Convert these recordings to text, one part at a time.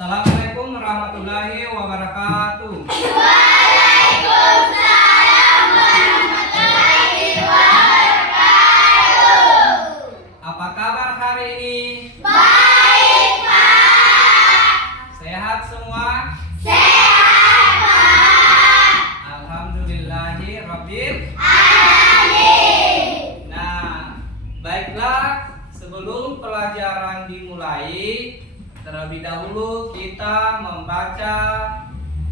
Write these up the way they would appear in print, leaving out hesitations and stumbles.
Assalamualaikum warahmatullahi wabarakatuh. Waalaikumsalam warahmatullahi wabarakatuh. Apa kabar hari ini? Baik, Pak. Sehat semua? Sehat, Pak. Alhamdulillahi rabbil. Alamin. Nah, baiklah, sebelum pelajaran dimulai, terlebih dahulu kita membaca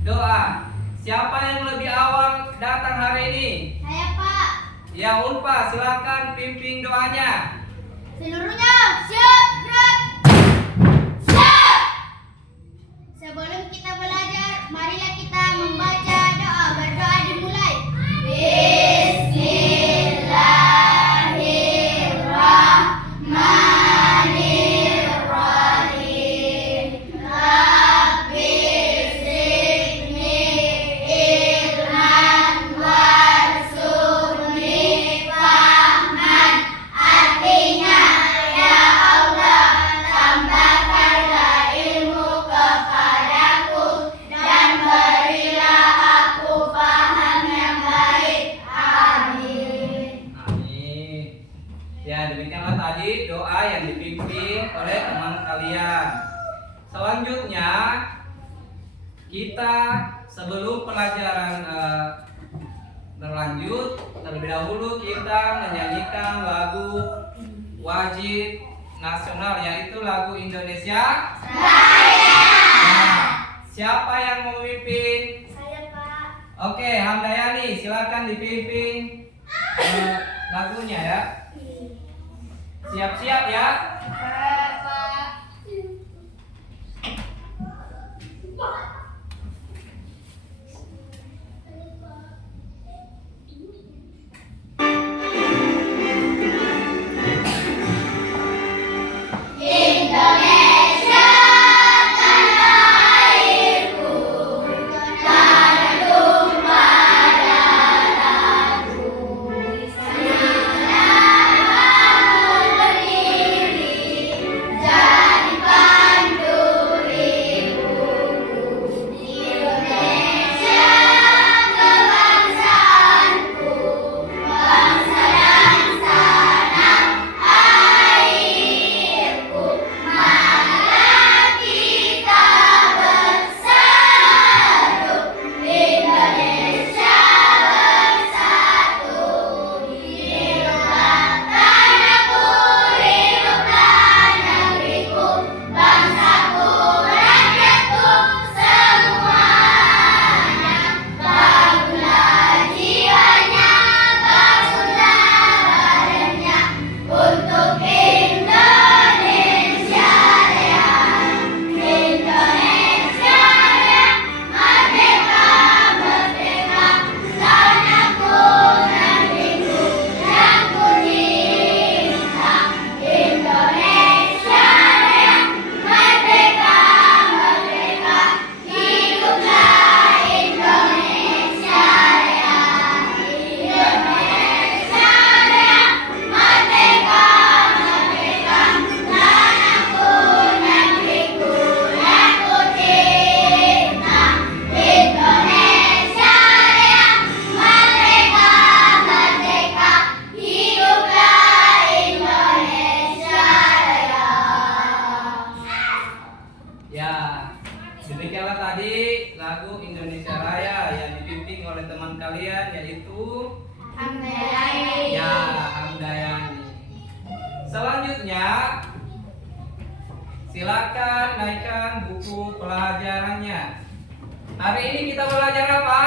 doa. Siapa yang lebih awal datang hari ini? Saya, Pak. Ya, Unpa, silakan pimpin doanya. Seluruhnya siap, gerak. Siap. Sebelum kita belajar, marilah kita membaca doa. Berdoa dimulai. Bismillahirrahmanirrahim. Rabbi zidni ilman warzuqni fahman. Artinya, ya Allah, tambahkanlah ilmu kepadaku dan berilah aku paham yang baik. Amin. Amin. Ya, demikianlah tadi doa yang dipimpin oleh teman kalian. Selanjutnya, kita sebelum pelajaran berlanjut, terlebih dahulu kita menyanyikan lagu wajib nasional, yaitu lagu Indonesia. Nah, siapa yang mau memimpin? Saya, Pak. Oke, Hamdayani, silakan dipimpin lagunya ya. Siap-siap ya. Pak. Indonesia tanah airku, tanah tumpah darahku. Sejarahmu berdiri jadi panduriku. Indonesia kebangsaanku, bangsa dan tanah airku. Marilah kita bersatu, Indonesia bersatu. Hiduplah tanahku, hiduplah negeriku, bangsaku, rakyatku semuanya. Bangunlah jiwanya, bangunlah badannya untuk Indonesia Raya. Indonesia Raya, merdeka, merdeka, tanahku, negeriku yang ku cinta. Indonesia Raya, merdeka, merdeka, hiduplah Indonesia Raya. Indonesia Raya, merdeka, merdeka, tanahku, negeriku yang ku cinta. Indonesia Raya, merdeka, merdeka, hiduplah Indonesia Raya. Ya, demikianlah tadi lagu Indonesia Raya yang dipimpin oleh teman kalian, yaitu Hamdayani. ya Hamdayani. Selanjutnya, silakan naikkan buku pelajarannya. Hari ini kita belajar apa?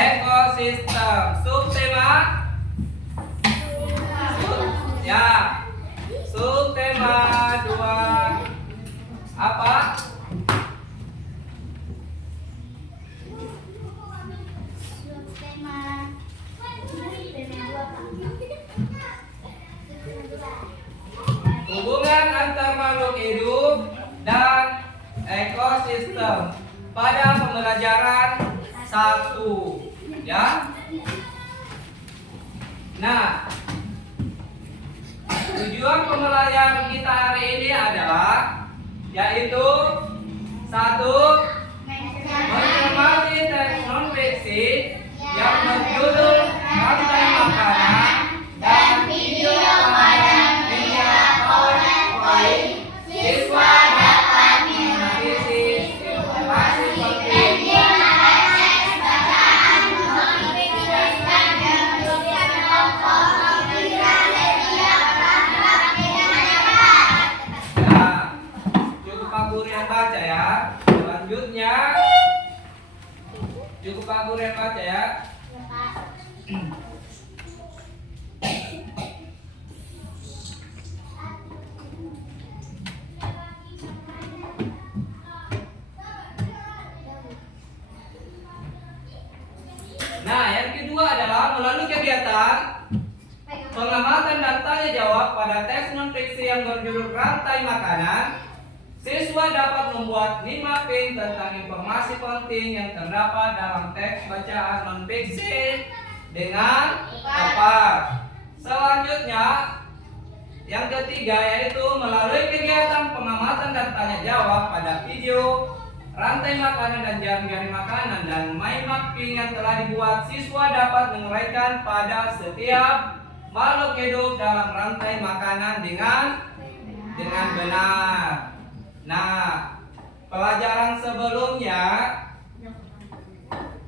Ekosistem. Subtema ya. Subtema 2 apa? Hubungan antar makhluk hidup dan ekosistem pada pembelajaran 1 ya. Nah, Tujuan pembelajaran kita hari ini adalah yaitu satu, mencermati teks non-fiksi yang berjudul rantai makanan dan video pada media PowerPoint. Siswa dapat menganalisis informasi penting cukup Pak Guru yang baca ya. Selanjutnya cukup Pak Guru yang baca ya. Nah, yang kedua adalah melalui kegiatan pengamatan dan tanya jawab pada teks non-fiksi yang berjudul rantai makanan, siswa dapat membuat 5 mapping tentang informasi penting yang terdapat dalam teks bacaan non-fiksi dengan tepat. Selanjutnya, yang ketiga yaitu melalui kegiatan pengamatan dan tanya jawab pada video rantai makanan dan jaring-jaring makanan dan mind mapping yang telah dibuat, siswa dapat menguraikan pada setiap makhluk hidup dalam rantai makanan dengan benar. Nah, pelajaran sebelumnya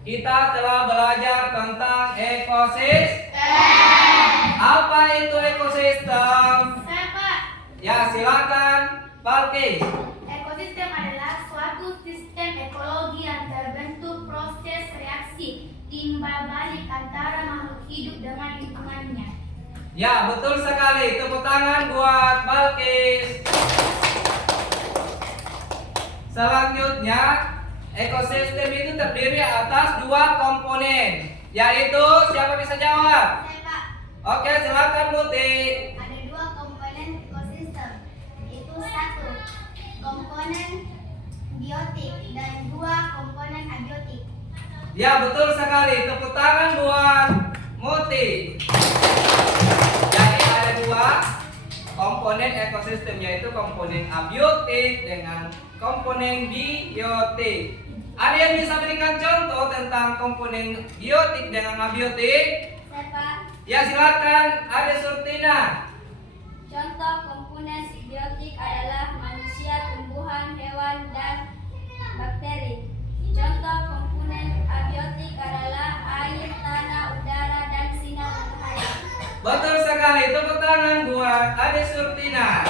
kita telah belajar tentang ekosistem. Apa itu ekosistem? Ya, silakan, Balkis. Ekosistem adalah suatu sistem ekologi yang terbentuk proses reaksi timbal balik antara makhluk hidup dengan lingkungannya. Ya, betul sekali. Tepuk tangan buat Balkis. Selanjutnya, ekosistem itu terdiri atas 2 komponen, yaitu siapa bisa jawab? Saya, Pak. Oke, silakan Muti. Ada 2 komponen ekosistem, yaitu 1 komponen biotik dan 2 komponen abiotik. Ya, betul sekali. Tepuk tangan buat Muti. Jadi ada 2 komponen ekosistem, yaitu komponen abiotik dengan komponen biotik. Ada yang bisa berikan contoh tentang komponen biotik dengan abiotik? Saya, Pak. Ya, silakan. Ada Surtina. Contoh komponen biotik adalah manusia, tumbuhan, hewan, dan bakteri. Contoh komponen abiotik adalah air, tanah, udara, dan sinar matahari. Betul sekali. Tepuk tangan buat Ade Surtina.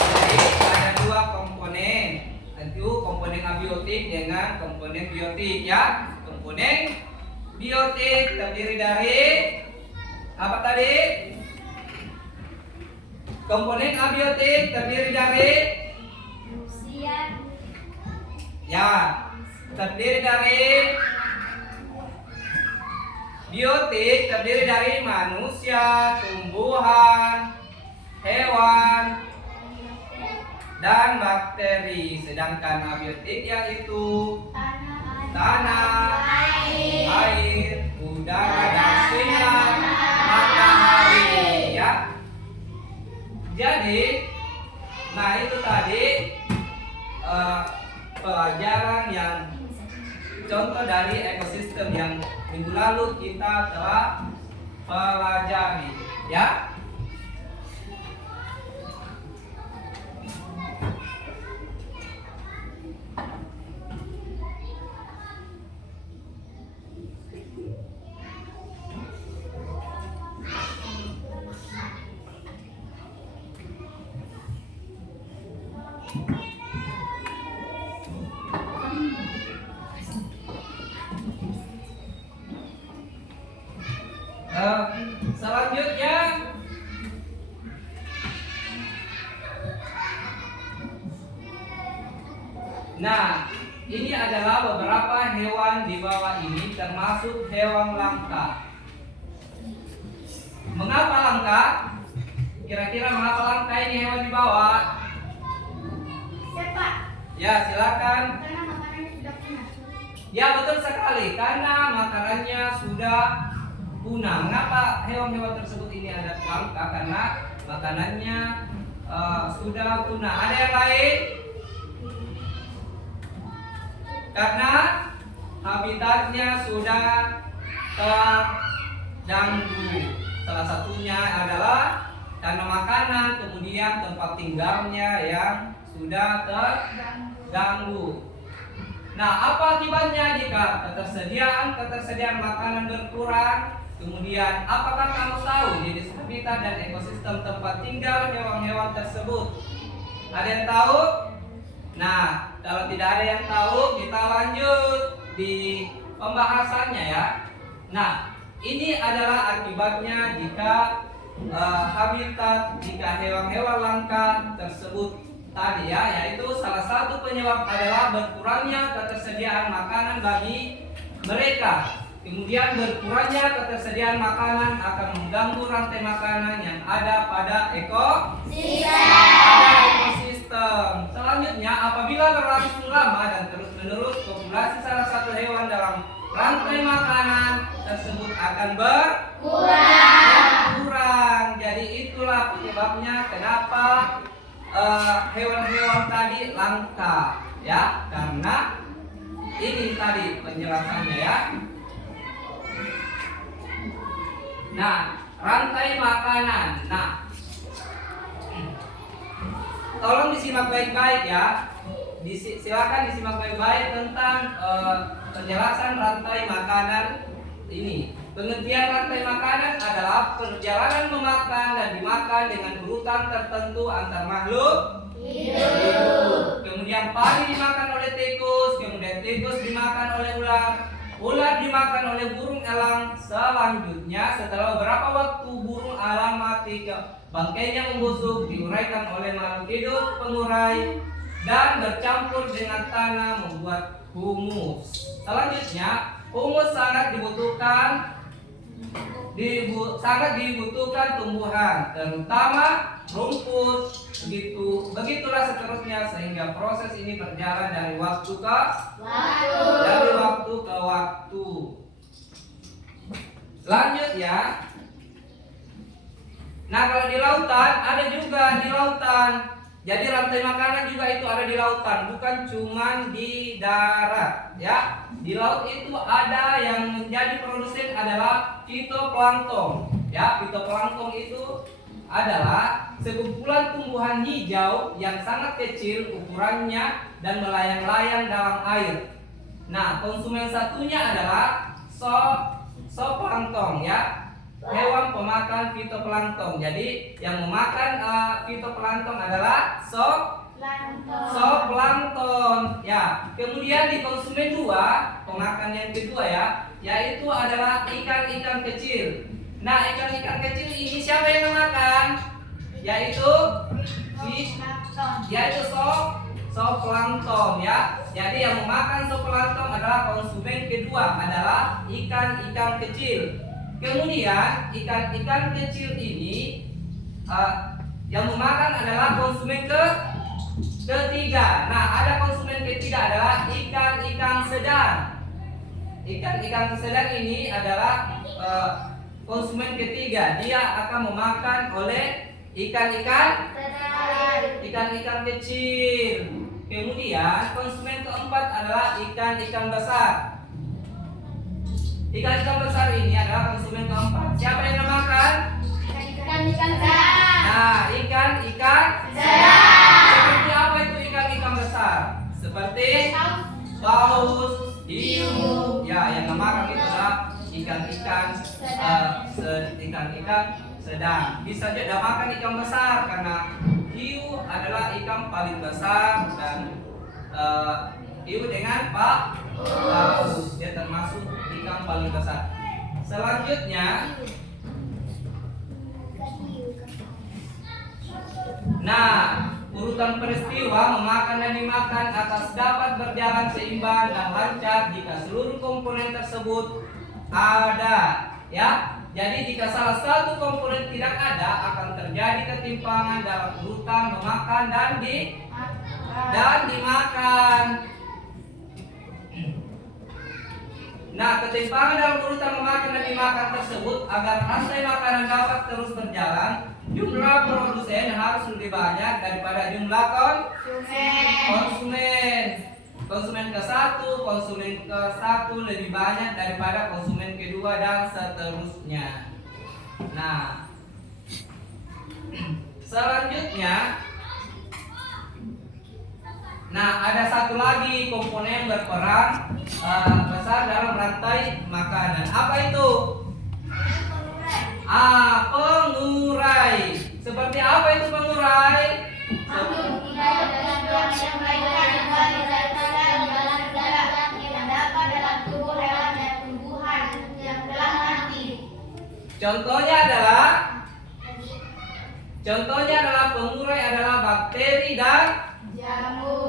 Jadi ada 2 komponen, itu komponen abiotik dengan komponen biotik ya. Komponen biotik terdiri dari apa tadi? Komponen abiotik terdiri dari Manusia, ya, terdiri dari biotik terdiri dari manusia, tumbuhan, hewan, dan bakteri. Sedangkan abiotik yaitu tanah, air, udara, dan sinar matahari ya. Jadi, nah itu tadi pelajaran yang contoh dari ekosistem yang minggu lalu kita telah pelajari ya. Selanjutnya nah, ini adalah beberapa hewan di bawah ini termasuk hewan langka. Mengapa langka? Kira-kira mengapa langka ini hewan di bawah? Cepat. Ya, silakan. Karena makanannya sudah punah. Ya, betul sekali. Karena makanannya sudah punah. Mengapa hewan-hewan tersebut ini ada langka? Karena makanannya sudah punah. Ada yang lain? Karena habitatnya sudah terganggu. Salah satunya adalah karena makanan, kemudian tempat tinggalnya yang sudah terganggu. Nah, apa akibatnya jika ketersediaan makanan berkurang? Kemudian, apakah kamu tahu jenis habitat dan ekosistem tempat tinggal hewan-hewan tersebut? Ada yang tahu? Nah, kalau tidak ada yang tahu, kita lanjut di pembahasannya ya. Nah, ini adalah akibatnya jika jika hewan-hewan langka tersebut tadi ya, yaitu salah satu penyebab adalah berkurangnya ketersediaan makanan bagi mereka. Kemudian berkurangnya ketersediaan makanan akan mengganggu rantai makanan yang ada pada ekosistem. Selanjutnya, apabila berlangsung lama dan terus-menerus, populasi salah satu hewan dalam rantai makanan tersebut akan berkurang. Jadi itulah penyebabnya kenapa hewan-hewan tadi langka ya, karena ini tadi penjelasannya ya. Nah, rantai makanan. Nah, tolong disimak baik-baik ya. Silakan disimak baik-baik tentang penjelasan rantai makanan ini. Pengertian rantai makanan adalah perjalanan memakan dan dimakan dengan urutan tertentu antar makhluk hidup. Kemudian padi dimakan oleh tikus, kemudian tikus dimakan oleh ular, ular dimakan oleh burung elang. Selanjutnya, setelah beberapa waktu burung elang mati, bangkainya membusuk, diuraikan oleh makhluk hidup pengurai dan bercampur dengan tanah membuat humus. Selanjutnya, humus sangat dibutuhkan tumbuhan, terutama rumput. Begitulah seterusnya sehingga proses ini berjalan dari waktu ke waktu. Lanjut ya. Nah, kalau di lautan ada juga di lautan. Jadi rantai makanan juga itu ada di lautan, bukan cuma di darat ya. Di laut itu ada yang menjadi produsen adalah fitoplankton ya. Fitoplankton itu adalah sekumpulan tumbuhan hijau yang sangat kecil ukurannya dan melayang-layang dalam air. Nah, konsumen satunya adalah zooplankton ya. Hewan pemakan fitoplankton. Jadi yang memakan fitoplankton adalah zooplankton ya. Kemudian di konsumen dua, pemakan yang kedua ya, yaitu adalah ikan-ikan kecil. Nah, ikan-ikan kecil ini siapa yang memakan? Yaitu zooplankton ya. Jadi yang memakan zooplankton adalah konsumen kedua adalah ikan-ikan kecil. Kemudian ikan-ikan kecil ini yang memakan adalah konsumen ketiga. Nah, ada konsumen ketiga adalah ikan-ikan sedang. Ikan-ikan sedang ini adalah konsumen ketiga. Dia akan memakan oleh ikan-ikan kecil. Kemudian konsumen keempat adalah ikan-ikan besar. Ikan-ikan besar ini adalah konsumen keempat. Siapa yang memakan? Ikan-ikan sedang. Nah, ikan-ikan sedang. Seperti apa itu ikan-ikan besar? Seperti paus, hiu. Ya, yang memakan itu adalah ikan-ikan sedang. Bisa jadi makan ikan besar karena hiu adalah ikan paling besar dan hiu dengan paus dia termasuk ikan paling besar. Selanjutnya, nah, urutan peristiwa memakan dan dimakan atas dapat berjalan seimbang dan lancar jika seluruh komponen tersebut ada ya. Jadi jika salah satu komponen tidak ada, akan terjadi ketimpangan dalam urutan memakan dan dimakan. Nah, ketimpangan dalam urutan memakan dan dimakan tersebut agar rantai makanan dapat terus berjalan, jumlah produsen harus lebih banyak daripada jumlah konsumen. Konsumen ke-1, konsumen ke-1 lebih banyak daripada konsumen kedua dan seterusnya. Nah, selanjutnya, ada satu lagi komponen berperan besar dalam rantai makanan. Apa itu? Pengurai. Seperti apa itu pengurai? Contohnya adalah pengurai adalah bakteri dan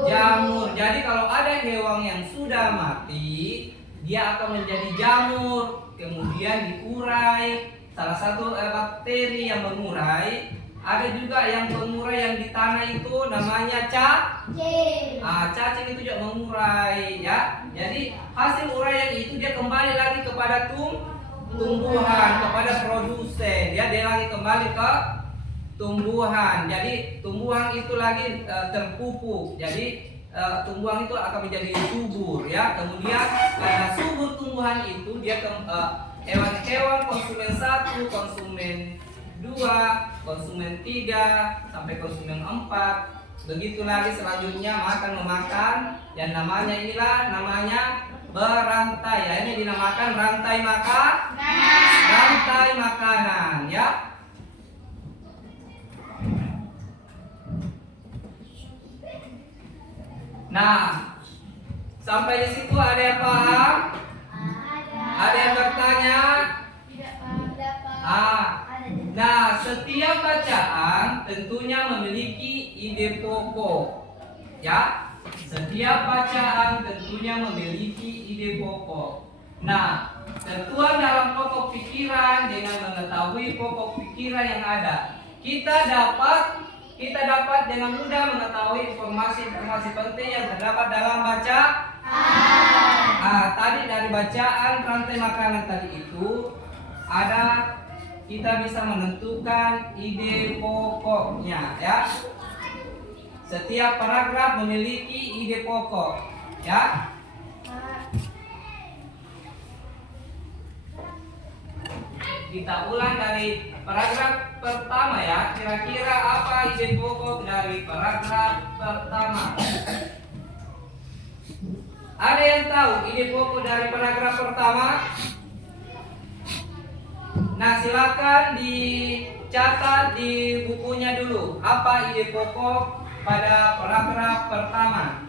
jamur. Jadi kalau ada hewan yang sudah mati, dia akan menjadi jamur, kemudian diurai. Salah satu bakteri yang mengurai. Ada juga yang pengurai yang di tanah itu namanya cacing. Cacing itu juga mengurai, ya. Jadi hasil uraian itu dia kembali lagi kepada tumbuhan, kepada produsen. Dia lagi kembali ke tumbuhan. Jadi tumbuhan itu lagi terpupuk. Jadi tumbuhan itu akan menjadi subur, ya. Kemudian karena subur tumbuhan itu dia hewan-hewan konsumen 1, konsumen 2, konsumen 3 sampai konsumen 4. Begitu lagi selanjutnya memakan dan namanya berantai, ya. Ini dinamakan rantai makanan, ya. Nah, sampai di situ ada yang paham? Ada yang bertanya? Nah, setiap bacaan tentunya memiliki ide pokok, ya. Setiap bacaan tentunya memiliki ide pokok. Nah, tentuan dalam pokok pikiran dengan mengetahui pokok pikiran yang ada, kita dapat dengan mudah mengetahui informasi-informasi penting yang terdapat dalam bacaan. Tadi dari bacaan rantai makanan tadi itu kita bisa menentukan ide pokoknya, ya. Setiap paragraf memiliki ide pokok, ya. Kita ulang dari paragraf pertama, ya. Kira-kira apa ide pokok dari paragraf pertama? Ada yang tahu ide pokok dari paragraf pertama? Nah, silakan dicatat di bukunya dulu. Apa ide pokok pada paragraf pertama?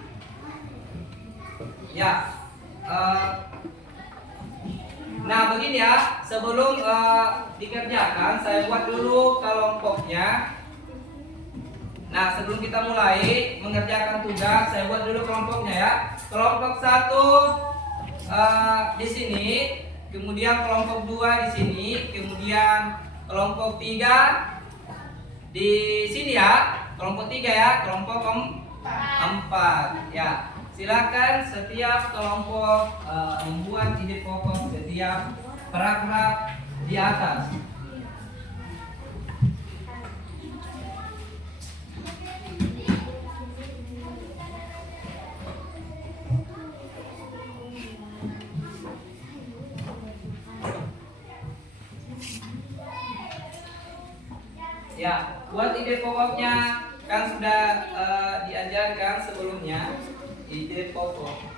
Ya. Nah, begini, ya. Sebelum dikerjakan, saya buat dulu kelompoknya. Nah, sebelum kita mulai mengerjakan tugas, saya buat dulu kelompoknya, ya. Kelompok 1 di sini. Kemudian kelompok 2 di sini, kemudian kelompok 3 di sini, ya. Kelompok 3, ya, kelompok 4, ya. Silakan setiap kelompok membuat ide pokok setiap paragraf di atas. Ya, buat ide pokoknya kan sudah diajarkan sebelumnya, ide pokok.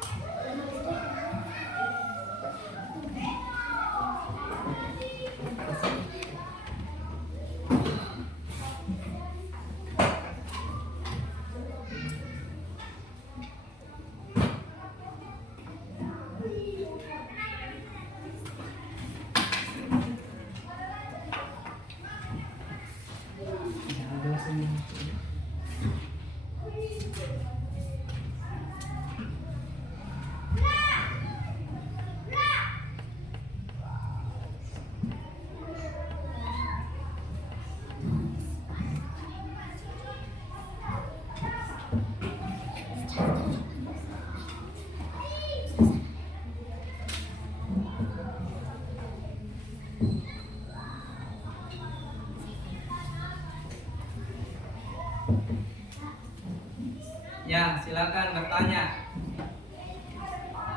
silakan bertanya.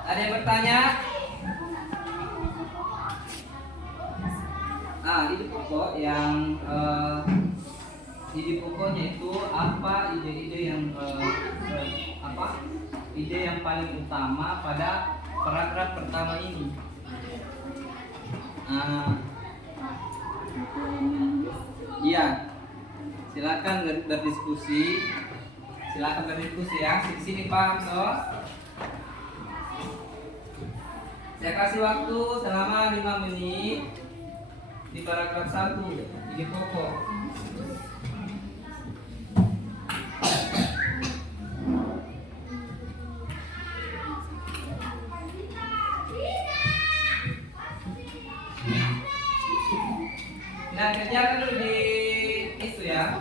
Ada yang bertanya? Ide pokok yang ide pokoknya itu apa ide-ide yang ide yang paling utama pada paragraf pertama ini? Iya, silakan berdiskusi. Silakan berdiskusi ya. Sini paham toh? Saya kasih waktu selama 5 menit di paragraf 1 ide pokok. Nah, kerjakan dulu di itu ya.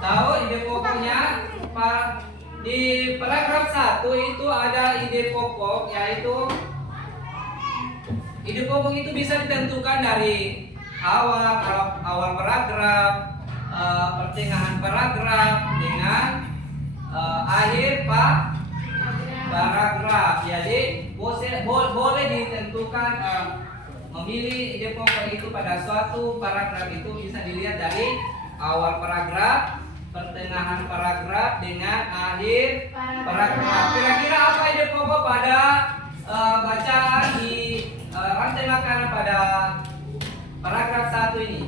Tahu ide pokoknya? Di paragraf 1 itu ada ide pokok, yaitu ide pokok itu bisa ditentukan dari awal paragraf, pertengahan paragraf dengan akhir paragraf. Jadi boleh ditentukan memilih ide pokok itu pada suatu paragraf itu bisa dilihat dari awal paragraf, pertengahan paragraf dengan akhir paragraf. Kira-kira apa ide pokok pada bacaan di rantai makanan pada paragraf 1 ini?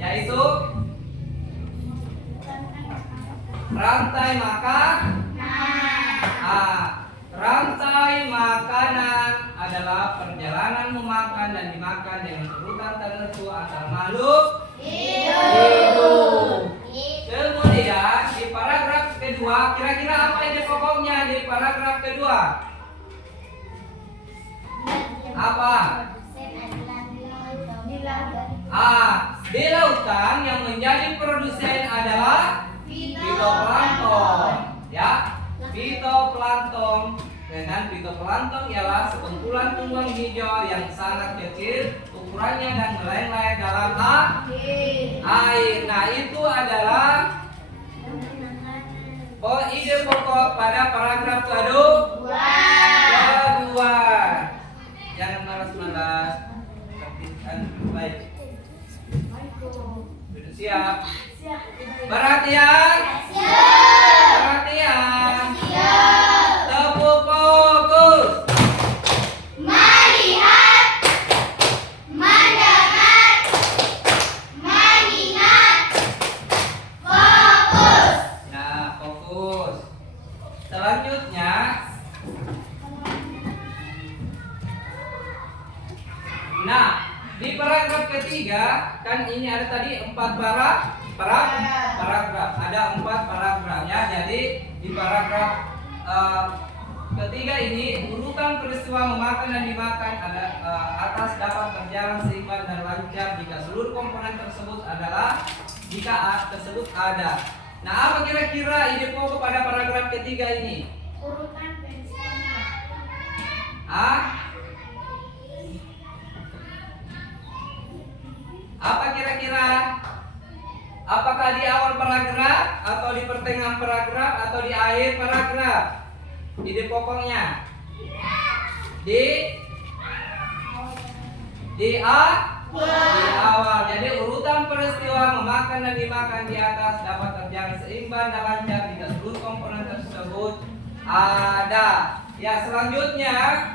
Yaitu rantai makanan. Rantai makanan adalah perjalanan memakan dan dimakan dengan urutan tertentu antar makhluk hidup. Kemudian di paragraf kedua, kira-kira apa ide pokoknya di paragraf kedua? Apa? Di lautan yang menjadi produsen adalah fitoplankton, ya. Fitoplankton. Dengan fitoplankton ialah sekumpulan tumbuhan hijau yang sangat kecil ukurannya dan melayang-layang dalam air. Nah, itu adalah ide pokok pada paragraf kedua. Jangan malas-malas. Baik. Sudah siap? Perhatian. Perhatian. Tepuk fokus. Melihat, mendengar, mengingat, fokus. Nah, fokus. Selanjutnya, nah, di paragraf ketiga kan ini ada tadi 4 paragraf. Ada 4 paragraf ya. Jadi di paragraf ketiga ini urutan peristiwa memakan dan dimakan ada atas dapat berjalan seimbang dan lancar jika seluruh komponen tersebut tersebut ada. Nah, apa kira-kira ide pokok pada paragraf ketiga ini? Urutan peristiwa. Apa kira-kira? Apakah di awal paragraf atau di pertengahan paragraf atau di akhir paragraf? Ide pokoknya di awal. Jadi urutan peristiwa memakan dan dimakan di atas dapat terjaga seimbang dan lancar jika seluruh komponen tersebut ada. Ya, selanjutnya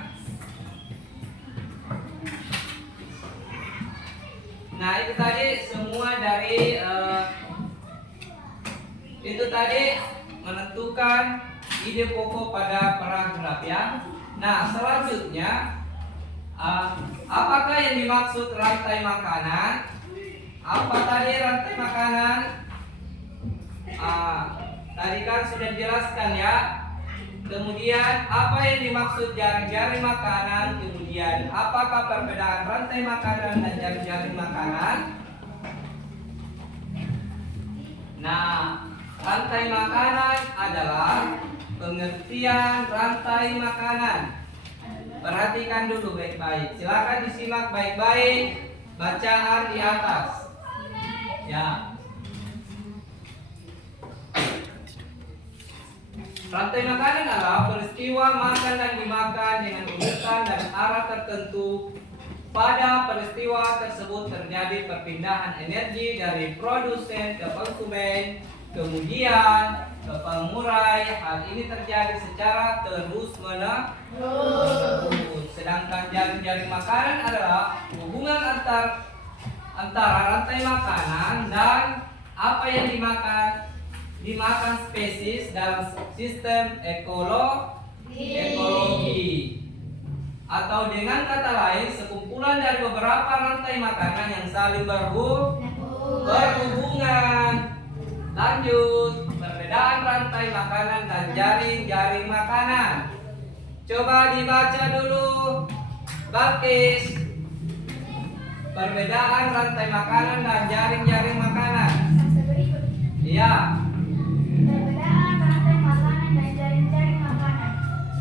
nah itu tadi semua dari itu tadi menentukan ide pokok pada paragraf ya. Nah, selanjutnya apakah yang dimaksud rantai makanan? Apa tadi rantai makanan? Tadi kan sudah dijelaskan ya. Kemudian apa yang dimaksud jaring-jaring makanan? Kemudian apakah perbedaan rantai makanan dan jaring-jaring makanan? Nah, rantai makanan adalah pengertian rantai makanan. Perhatikan dulu baik-baik. Silakan disimak baik-baik bacaan di atas. Ya. Rantai makanan adalah peristiwa makan dan dimakan dengan urutan dan arah tertentu. Pada peristiwa tersebut terjadi perpindahan energi dari produsen ke konsumen, kemudian ke pengurai. Hal ini terjadi secara terus-menerus. Sedangkan jaring-jaring makanan adalah hubungan antara rantai makanan dan apa yang dimakan spesies dalam sistem ekologi. Atau dengan kata lain, sekumpulan dari beberapa rantai makanan yang saling berhubungan. Lanjut, perbedaan rantai makanan dan jaring-jaring makanan. Coba dibaca dulu, Balkis. Perbedaan rantai makanan dan jaring-jaring makanan. Iya. Perbedaan rantai makanan dan jaring-jaring makanan.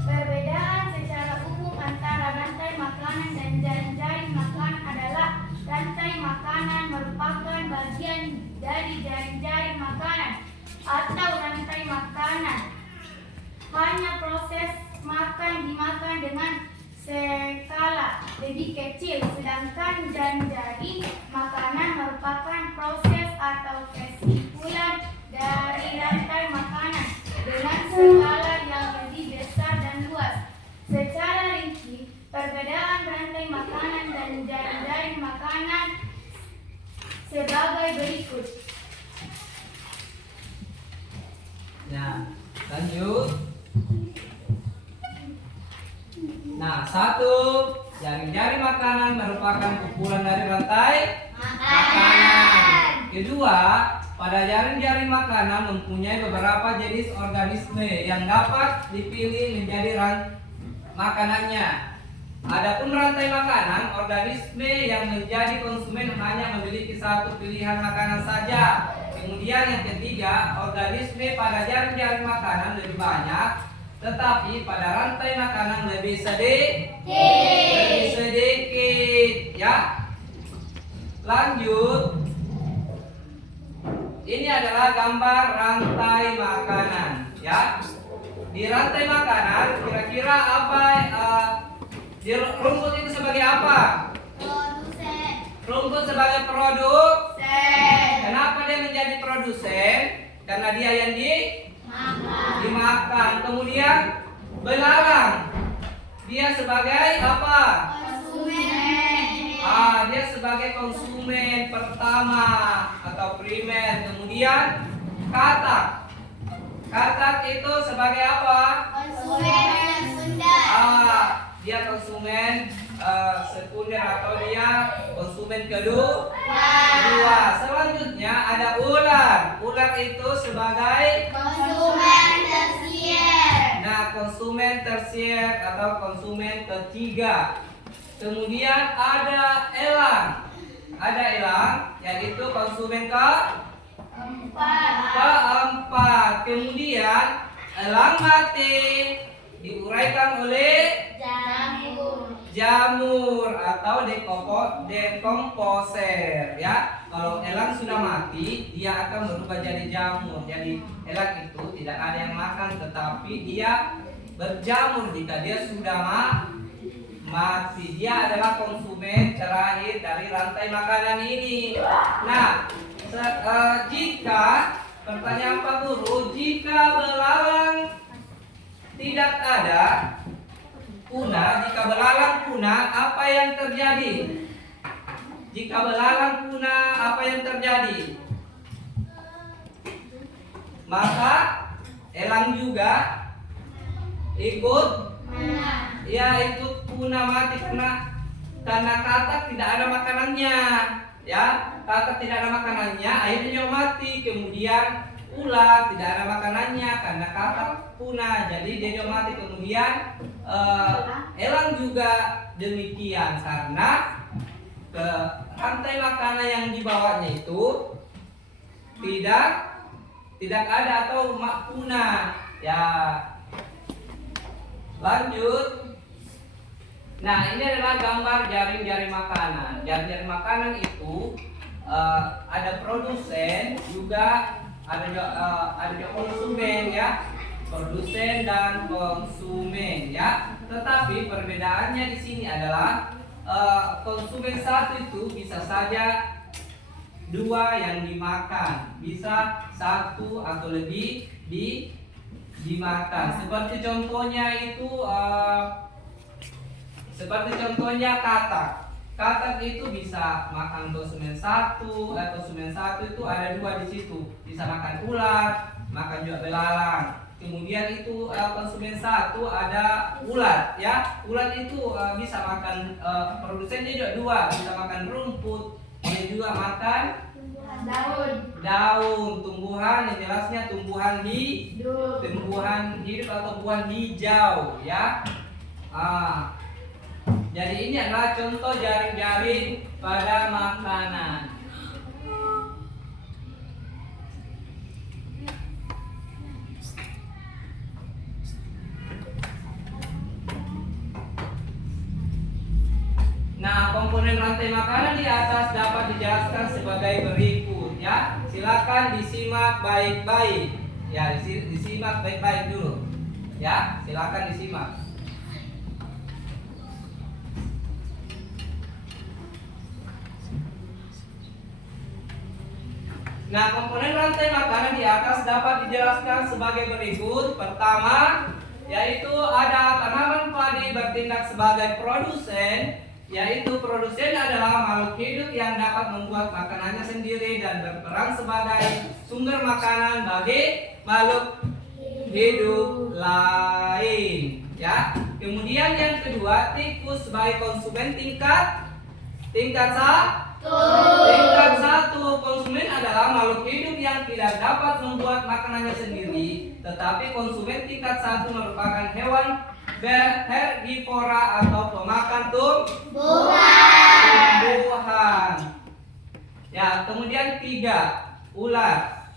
Perbedaan secara umum antara rantai makanan dan jaring-jaring makanan adalah rantai makanan merupakan bagian dari jaring-jaring makanan atau rantai makanan. Hanya proses dimakan dengan skala lebih kecil, sedangkan jaring-jaring makanan merupakan proses atau kesimpulan dari rantai makanan dengan skala yang lebih besar dan luas. Secara rinci, perbedaan rantai makanan dan jaring-jaring makanan sebagai berikut. Nah, lanjut. Nah, satu, jaring-jaring makanan merupakan kumpulan dari rantai makanan. Kedua, pada jaring-jaring makanan mempunyai beberapa jenis organisme yang dapat dipilih menjadi makanannya. Adapun rantai makanan, organisme yang menjadi konsumen hanya memiliki satu pilihan makanan saja. Kemudian yang ketiga, organisme pada jaring-jaring makanan lebih banyak, tetapi pada rantai makanan lebih sedikit, ya. Lanjut. Ini adalah gambar rantai makanan, ya. Di rantai makanan kira-kira apa? Rumput itu sebagai apa? Produsen. Rumput sebagai produk. Sen. Kenapa dia menjadi produsen? Karena dia yang dimakan. Kemudian belalang, dia sebagai apa? Konsumen. Dia sebagai konsumen pertama atau primer. Kemudian katak itu sebagai apa? Konsumen sekunder. Dia konsumen sekunder atau dia konsumen kedua. Selanjutnya ada ular. Ular itu sebagai Konsumen tersier. Nah, konsumen tersier atau konsumen ketiga. Kemudian ada elang. Yaitu konsumen keempat. Kemudian elang mati diuraikan oleh jamur atau dekomposer, ya. Kalau elang sudah mati, dia akan berubah jadi jamur. Jadi elang itu tidak ada yang makan, tetapi dia berjamur jika dia sudah mati. Dia adalah konsumen terakhir dari rantai makanan ini. Nah, jika pertanyaan Pak Guru, jika belalang tidak ada, jika belalang punah, apa yang terjadi? Jika belalang punah, apa yang terjadi? Maka elang juga ikut punah, mati karena katak tidak ada makanannya, ya. Katak tidak ada makanannya, akhirnya dia mati. Kemudian ular tidak ada makanannya karena katak punah, jadi dia mati. Kemudian elang juga demikian karena rantai makanan yang dibawanya itu tidak ada atau punah, ya. Lanjut. Nah, ini adalah gambar jaring-jaring makanan. Jaring-jaring makanan itu ada produsen, juga ada konsumen, ya. produsen dan konsumen ya. Tetapi perbedaannya di sini adalah konsumen satu itu bisa saja dua yang dimakan, bisa satu atau lebih dimakan. Seperti contohnya itu katak. Katak itu bisa makan konsumen satu, konsumen satu itu ada dua di situ, bisa makan ular, makan juga belalang. Kemudian itu konsumen satu ada ulat ya. Ulat itu bisa makan, produsennya juga dua, bisa makan rumput, dia juga makan daun, tumbuhan yang jelasnya tumbuhan hidup atau tumbuhan hijau ya. Jadi ini adalah contoh jaring-jaring pada makanan. Nah, komponen rantai makanan di atas dapat dijelaskan sebagai berikut ya. Silakan disimak baik-baik. Ya, disimak baik-baik dulu. Ya, silakan disimak. Nah, komponen rantai makanan di atas dapat dijelaskan sebagai berikut. Pertama, yaitu ada tanaman padi bertindak sebagai produsen. Yaitu produsen adalah makhluk hidup yang dapat membuat makanannya sendiri dan berperan sebagai sumber makanan bagi makhluk hidup lain ya. Kemudian yang kedua, tikus sebagai konsumen tingkat satu. Konsumen adalah makhluk hidup yang tidak dapat membuat makanannya sendiri, tetapi konsumen tingkat satu merupakan hewan herbivora atau pemakan tumbuhan. Ya, kemudian tiga, ular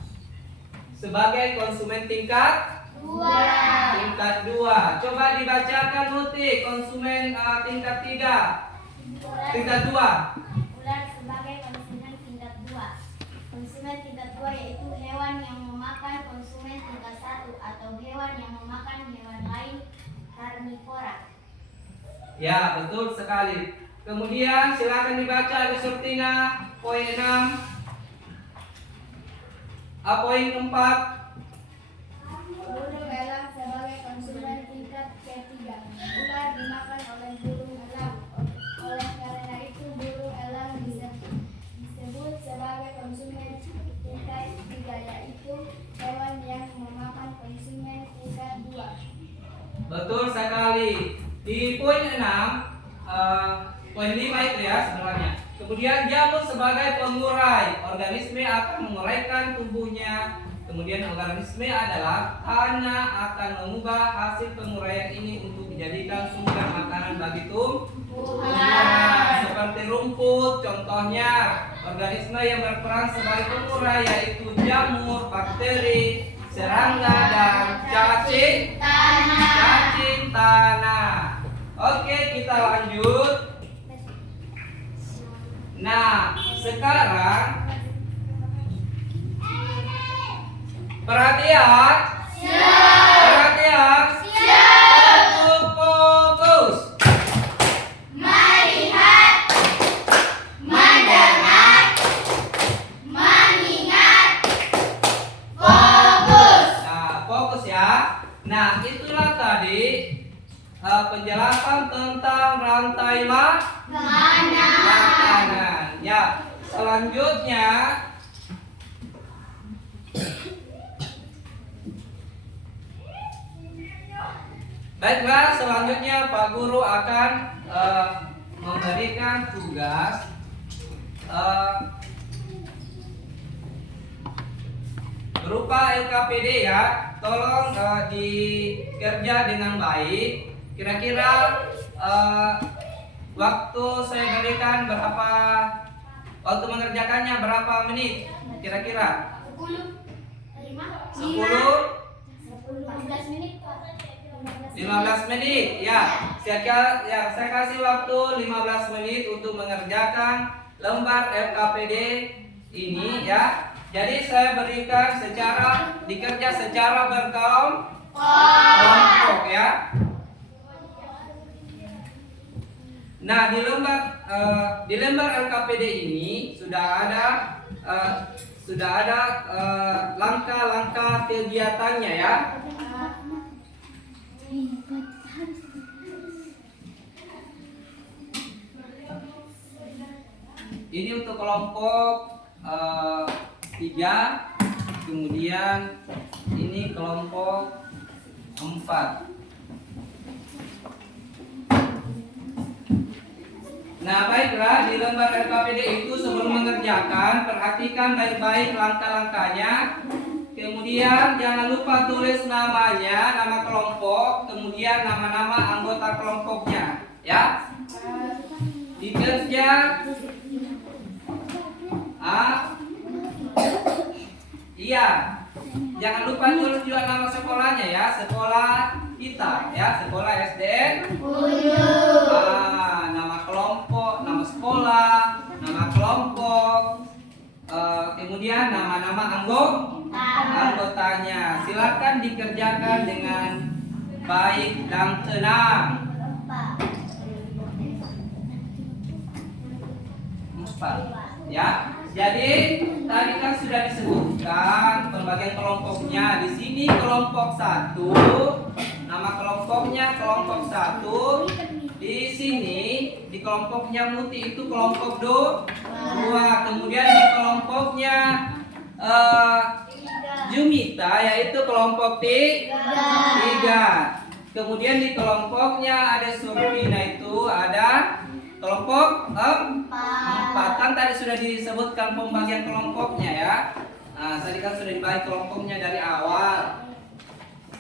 sebagai konsumen tingkat dua. Coba dibacakan Nuti, konsumen tingkat dua. Ular sebagai konsumen tingkat 2. Konsumen tingkat 2 yaitu hewan yang memakan konsumen tingkat 1 atau hewan yang memakan hewan lain karnivora. Ya, betul sekali. Kemudian silakan dibaca di Surtina poin 6. Poin 4. Burung elang sebagai konsumen tingkat ketiga. Ular dimakan oleh burung elang. Oleh karena itu burung elang disebut sebagai konsumen tingkat 3, yaitu hewan yang memakan konsumen tingkat 2. Betul sekali. Di poin 6, poin 5 itu ya sebenarnya. Kemudian jamur sebagai pengurai. Organisme akan menguraikan tubuhnya. Kemudian organisme adalah karena akan mengubah hasil penguraian ini untuk dijadikan sumber makanan bagi tumbuhan. Seperti rumput, contohnya organisme yang berperan sebagai pengurai yaitu jamur, bakteri, serangga, dan cacing tanah. Oke, kita lanjut. Nah, sekarang perhatian. Untuk fokus. Melihat, mendengar, mengingat, fokus. Nah, fokus ya. Nah, itulah tadi penjelasan tentang rantai makanan. Ya, selanjutnya baiklah, selanjutnya Pak Guru akan memberikan tugas berupa LKPD ya. Tolong dikerja dengan baik. Kira-kira waktu saya berikan berapa, waktu mengerjakannya berapa menit? Kira-kira 10, 15 menit. 15 menit ya. Saya kasih waktu 15 menit untuk mengerjakan lembar LKPD ini ya. Jadi saya berikan dikerja secara kelompok ya. Nah, di lembar LKPD ini sudah ada langkah-langkah kegiatannya ya. Ini untuk kelompok 3, kemudian ini kelompok 4. Nah, baiklah, di lembar LKPD itu sebelum mengerjakan, perhatikan baik-baik langkah-langkahnya. Kemudian jangan lupa tulis namanya, nama kelompok, kemudian nama-nama anggota kelompoknya, ya. Dikerja iya. Jangan lupa tulis juga nama sekolahnya ya, sekolah kita ya, sekolah SDN. Nama kelompok, nama sekolah, nama kelompok, kemudian nama-nama anggotanya. Silakan dikerjakan dengan baik dan tenang. 4 ya. Jadi tadi kan sudah disebutkan pembagian kelompoknya. Di sini kelompok 1, nama kelompoknya kelompok 1. Di sini di kelompoknya Muti itu kelompok 2. Kemudian di kelompoknya Jumita yaitu kelompok 3. Kemudian di kelompoknya ada Surfina itu ada kelompok 4. Kan tadi sudah disebutkan pembagian kelompoknya ya. Nah, tadi kan sudah dibagi kelompoknya dari awal.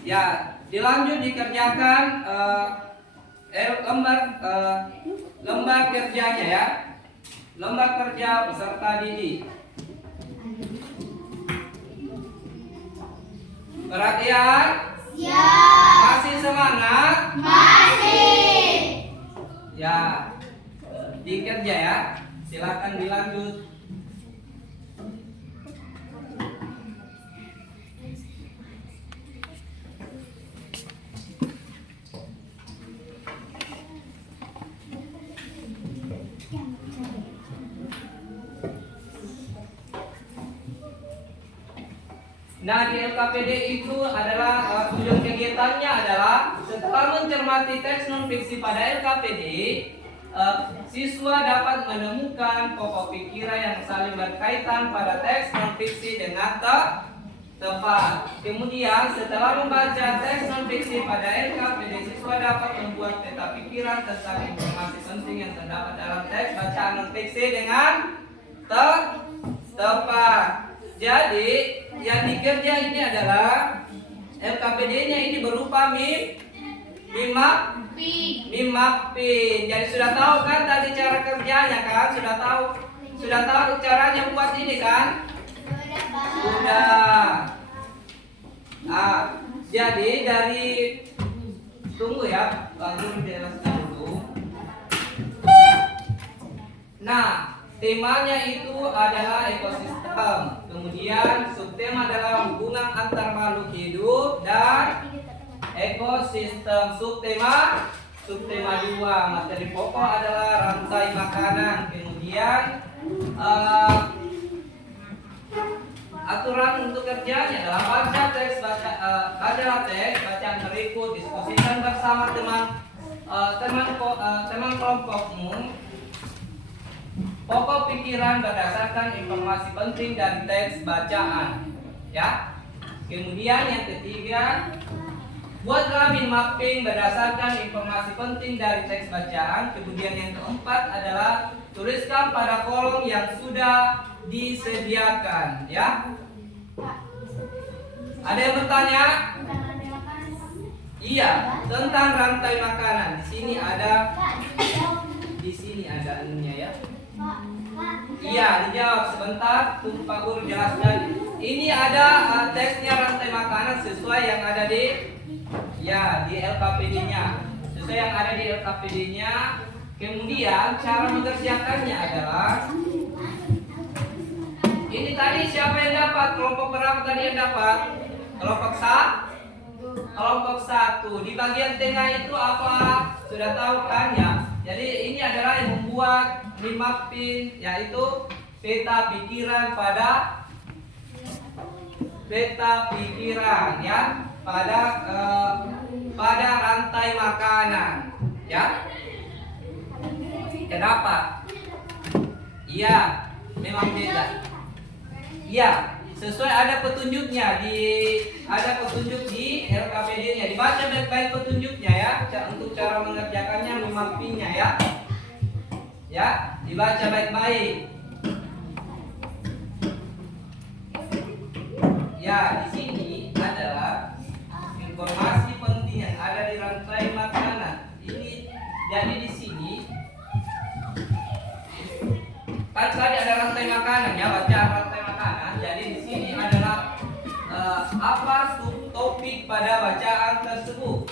Ya, dilanjut dikerjakan lembar kerjanya ya. Lembar kerja peserta didik. Perhatian? Siap. Masih semangat? Masih. Ya. Dikerja ya. Silakan dilanjut. Nah, di LKPD itu adalah tujuan kegiatannya adalah setelah mencermati teks non fiksi pada LKPD, siswa dapat menemukan pokok pikiran yang saling berkaitan pada teks non fiksi dengan tepat. Kemudian setelah membaca teks non fiksi pada LKPD, siswa dapat membuat peta pikiran tentang informasi penting yang terdapat dalam teks bacaan non fiksi dengan tepat. Jadi yang dikerja ini adalah LKPD-nya ini berupa mim mapping. Jadi sudah tahu kan tadi cara kerjanya kan? Sudah tahu caranya buat ini kan? Sudah. Jadi dari tunggu ya, Bang jelaskan dulu. Nah, temanya itu adalah ekosistem. Kemudian subtema adalah hubungan antar makhluk hidup dan ekosistem. Subtema 2. Materi pokok adalah rantai makanan. Kemudian aturan untuk kerjanya adalah baca teks, bacaan berikut, diskusikan bersama teman kelompokmu pokok pikiran berdasarkan informasi penting dari teks bacaan ya. Kemudian yang ketiga, buatlah mind mapping berdasarkan informasi penting dari teks bacaan. Kemudian yang keempat adalah tuliskan pada kolom yang sudah disediakan ya. Ada yang bertanya? Iya, tentang rantai makanan. Di sini ada anunya ya. Iya, dijawab sebentar. Tunggu Pak Guru jelaskan. Ini ada teksnya rantai makanan sesuai yang ada di LKPD-nya. Sesuai yang ada di LKPD-nya. Kemudian cara mengerjakannya adalah ini tadi siapa yang dapat? Kelompok berapa tadi yang dapat? Kelompok kelompok 1. Di bagian tengah itu apa? Sudah tahu kan ya? Jadi ini adalah yang membuat remapping, yaitu peta pikiran pada ya, pada rantai makanan, ya. Kenapa? Iya, memang beda. Iya, sesuai ada petunjuknya petunjuk di LKPD-nya. Dibaca baik-baik petunjuknya ya, untuk cara mengerjakannya, memappingnya ya. Ya, dibaca baik-baik. Ya, di sini adalah informasi penting yang ada di rantai makanan. Ini jadi di sini kan tadi ada rantai makanan ya, baca rantai makanan. Jadi di sini adalah apa subtopik pada bacaan tersebut.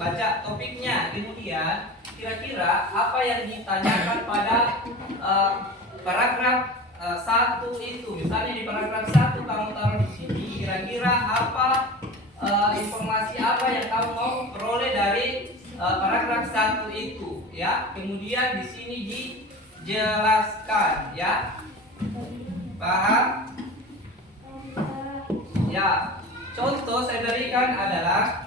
Baca topiknya. Kemudian kira-kira apa yang ditanyakan pada paragraf 1 itu. Misalnya di paragraf 1 kamu taruh di sini, kira-kira apa informasi apa yang kamu mau peroleh dari paragraf 1 itu ya. Kemudian di sini dijelaskan ya. Paham? Ya. Contoh saya berikan adalah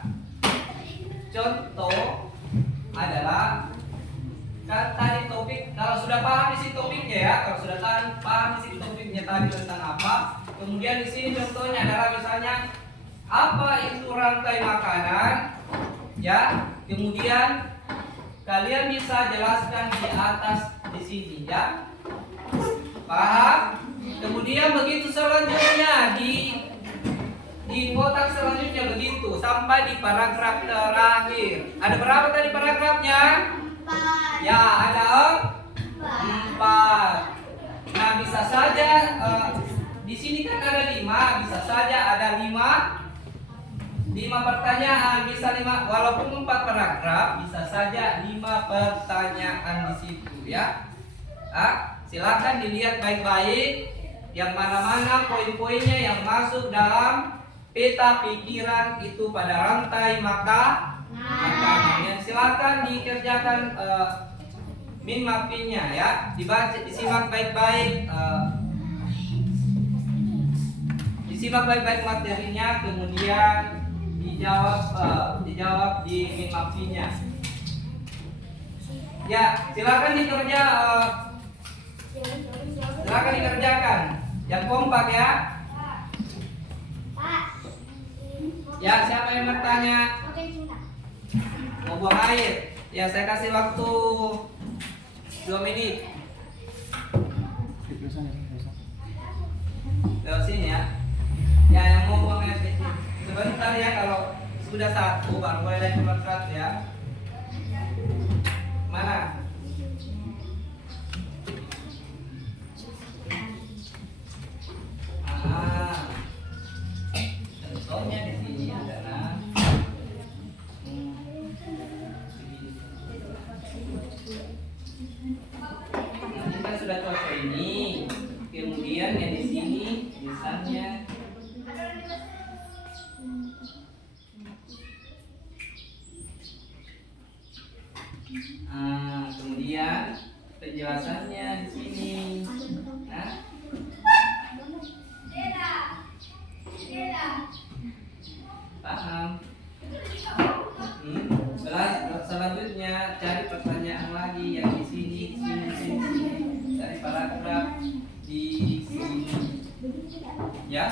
kan tadi topik, kalau sudah paham isi topiknya ya, kalau sudah paham isi topiknya tadi tentang apa, kemudian di sini contohnya adalah misalnya apa itu rantai makanan, ya, kemudian kalian bisa jelaskan di atas di sini ya, paham? Kemudian begitu selanjutnya di kotak selanjutnya begitu sampai di paragraf terakhir. Ada berapa tadi paragrafnya? 4. Ya, ada 4. Nah, bisa saja di sini kan ada 5, bisa saja ada 5 pertanyaan, bisa 5 walaupun 4 paragraf, bisa saja 5 pertanyaan di situ ya. Silakan dilihat baik-baik yang mana-mana poin-poinnya yang masuk dalam peta pikiran itu pada rantai makanan. Yang silakan dikerjakan min mappingnya ya, dibaca, disimak baik-baik, materinya, kemudian dijawab di min mappingnya. Ya, silakan dikerjakan yang kompak ya. Ya, siapa yang bertanya? Mau buang air? Ya, saya kasih waktu 2 menit. Lewat sini ya. Ya, yang mau buang air sebentar ya, kalau sudah 1 baru boleh naik keluar 1 ya. Mana? Contohnya di sini adalah kita sudah contoh ini. Kemudian yang di sini misalnya kemudian penjelasannya di sini. Paham? Selanjutnya cari pertanyaan lagi yang di sini. Cari paragraf di sini. Ya.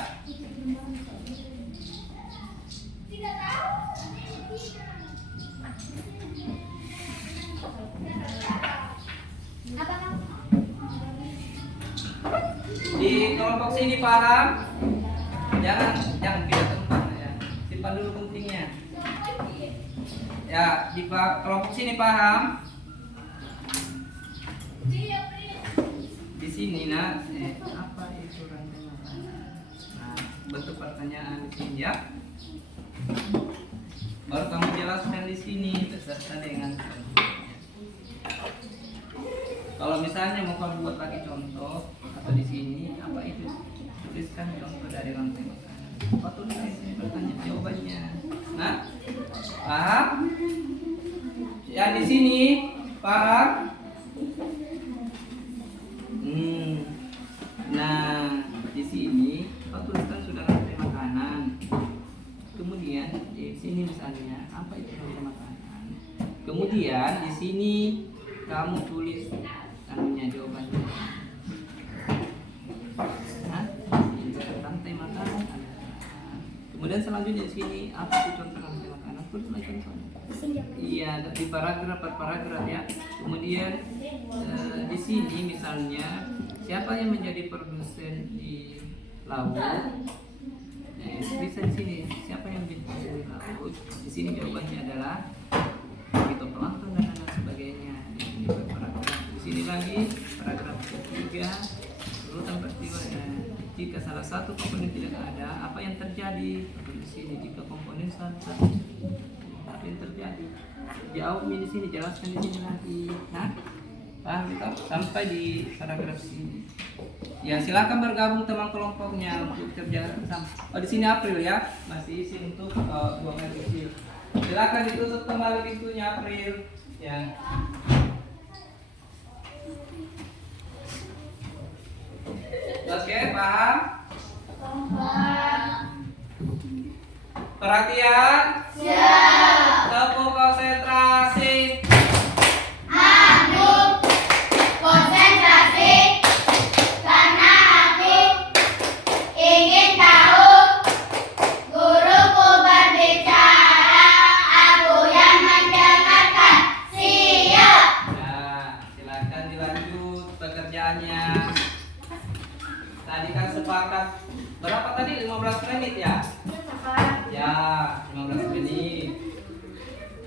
Di kelompok sini paham? Jangan pindah tempat ya. Simpan dulu pentingnya. Ya, di kelompok sini paham? Di sini apa itu rantai makanan? Nah, bentuk pertanyaan di sini ya. Baru kamu jelaskan di sini beserta dengan kalau misalnya mau kamu buat lagi contoh atau di sini apa itu, tuliskan contoh dari rantai makanan. Apa tulis di sini pertanyaan jawabannya. Nah, paham? Yang di sini paham? Nah, di sini tuliskan sudah rantai makanan. Kemudian di sini misalnya apa itu rantai makanan. Kemudian di sini kamu tulis anunya jawabannya. Nah, ini rantai makanan. Kemudian selanjutnya di sini apa itu contoh rantai makanan? Tulis lagi contohnya. Iya, di paragraf per paragraf ya. Kemudian di sini misalnya siapa yang menjadi produsen di laut? Bisa di sini siapa yang menjadi produsen di laut? Di sini jawabannya adalah fitoplankton dan lain sebagainya. Di sini paragraf. Di sini lagi paragraf ketiga urutan peristiwa. Jika salah satu komponen tidak ada, apa yang terjadi? Di sini jika komponen satu, apa yang terjadi? Jawab di sini, jelaskan di sini lagi. Nah, paham kita sampai di paragraf sini. Ya, silakan bergabung teman kelompoknya untuk kerja bersama. Oh, di sini April ya, masih isi untuk buang air kecil. Silakan ditutup kembali pintunya April. Ya. Oke, paham? Perhatian. Siap. Tepuk konsentrasi. Konsentrasi karena aku ingin tahu guruku berbicara, aku yang mendengarkan. Siap. Nah, silakan dilanjut pekerjaannya. Tadi kan sepakat berapa tadi? 15 menit ya? Ya, 15 menit.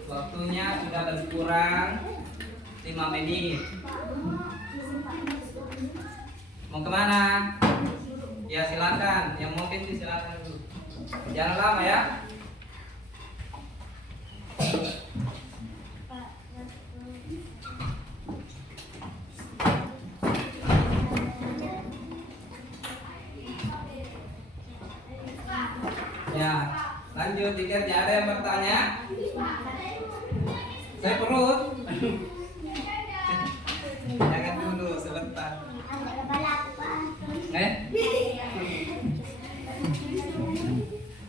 Waktunya sudah berkurang 5 menit. Mau kemana? Ya silakan, yang mungkin silakan dulu. Jangan lama ya. Ya, lanjut tiketnya. Ada yang bertanya? Saya perut. Jangan dulu sebentar.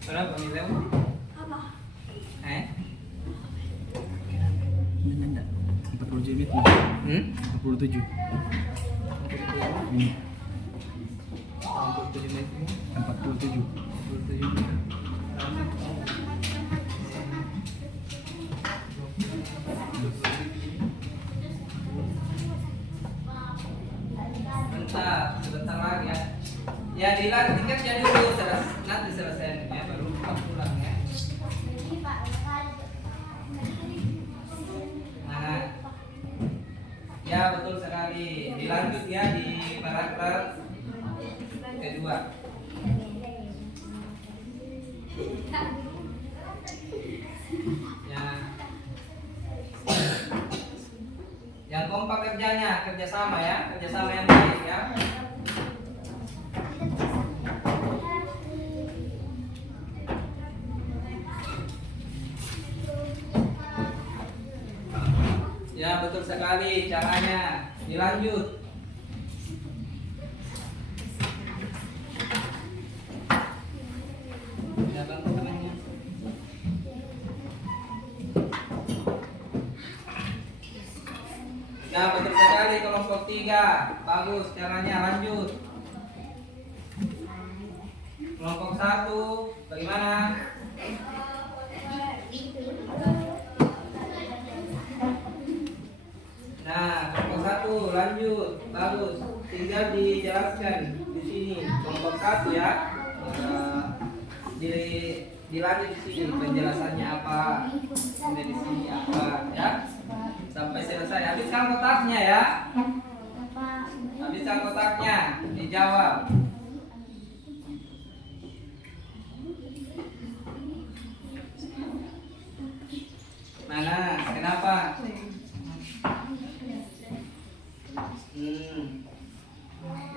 Berapa nih Leo? Apa? 47 menit. 47. 47. Sebentar lagi ya. Ya dilan tiket jadi dulu nanti selesai ya baru pulang ya. Nah, ya betul sekali. Dilanjut ya di paragraf kedua. Ya. Yang kompak kerjanya, kerjasama ya, kerjasama yang baik ya. Ya betul sekali caranya. Dilanjut. Ya bantu temannya. Nah betul sekali kelompok 3. Bagus caranya, lanjut. Kelompok 1 bagaimana? Nah, kelompok 1 lanjut, bagus. Tinggal dijelaskan di sini kelompok 1 ya. Dilanjut di sini penjelasannya apa, kemudian di sini apa ya, sampai selesai. Habiskan kotaknya ya. Habiskan kotaknya, dijawab. Mana? Kenapa?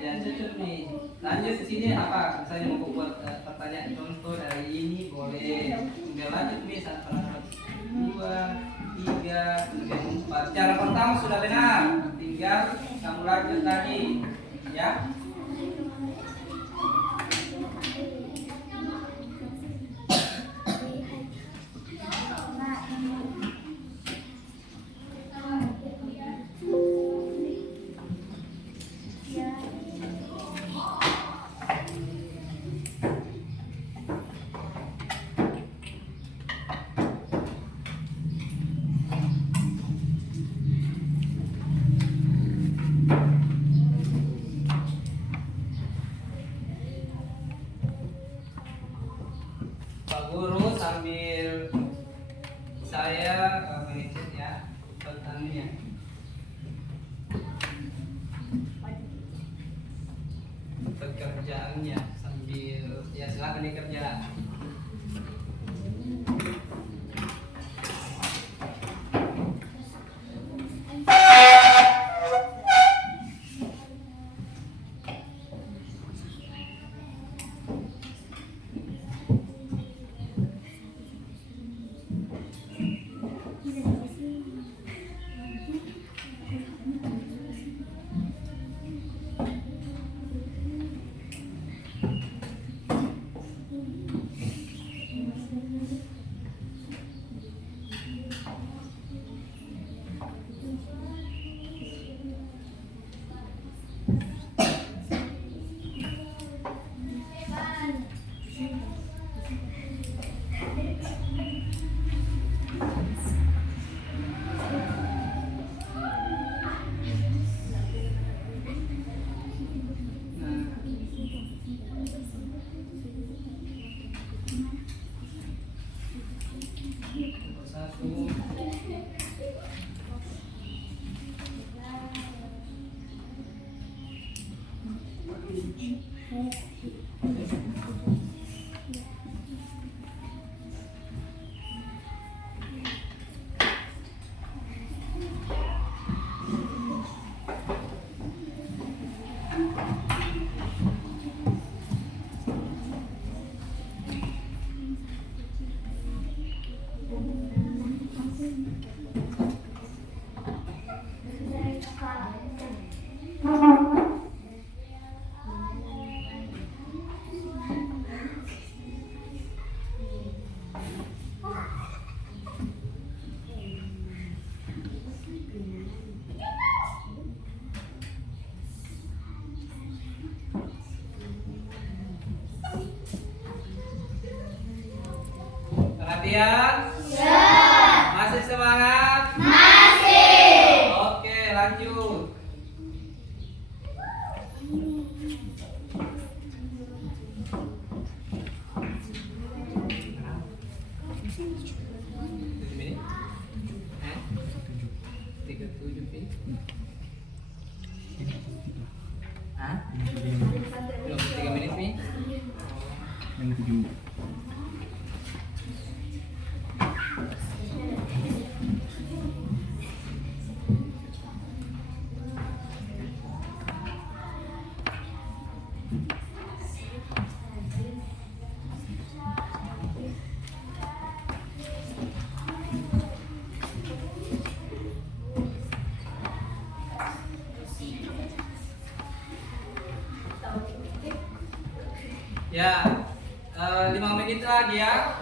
Ya cocok nih. Lanjut di sini apa? Misalnya mau buat pertanyaan contoh dari ini boleh. Oke, lanjut Mi. 1, 2, 3, kemudian 4. Cara pertama sudah benar. Tinggal kamu lanjut lagi, ya. Pak Guru sambil saya mengecek ya pertanyaannya. Pekerjaannya sambil ya silakan dikerja. Perhatian? Ya. Masih semangat? Masih. Oke, lanjut. Menit? 37 Pi. Hah? Belum 3 menit Pi? Yang 7. Ya, 5 menit lagi ya.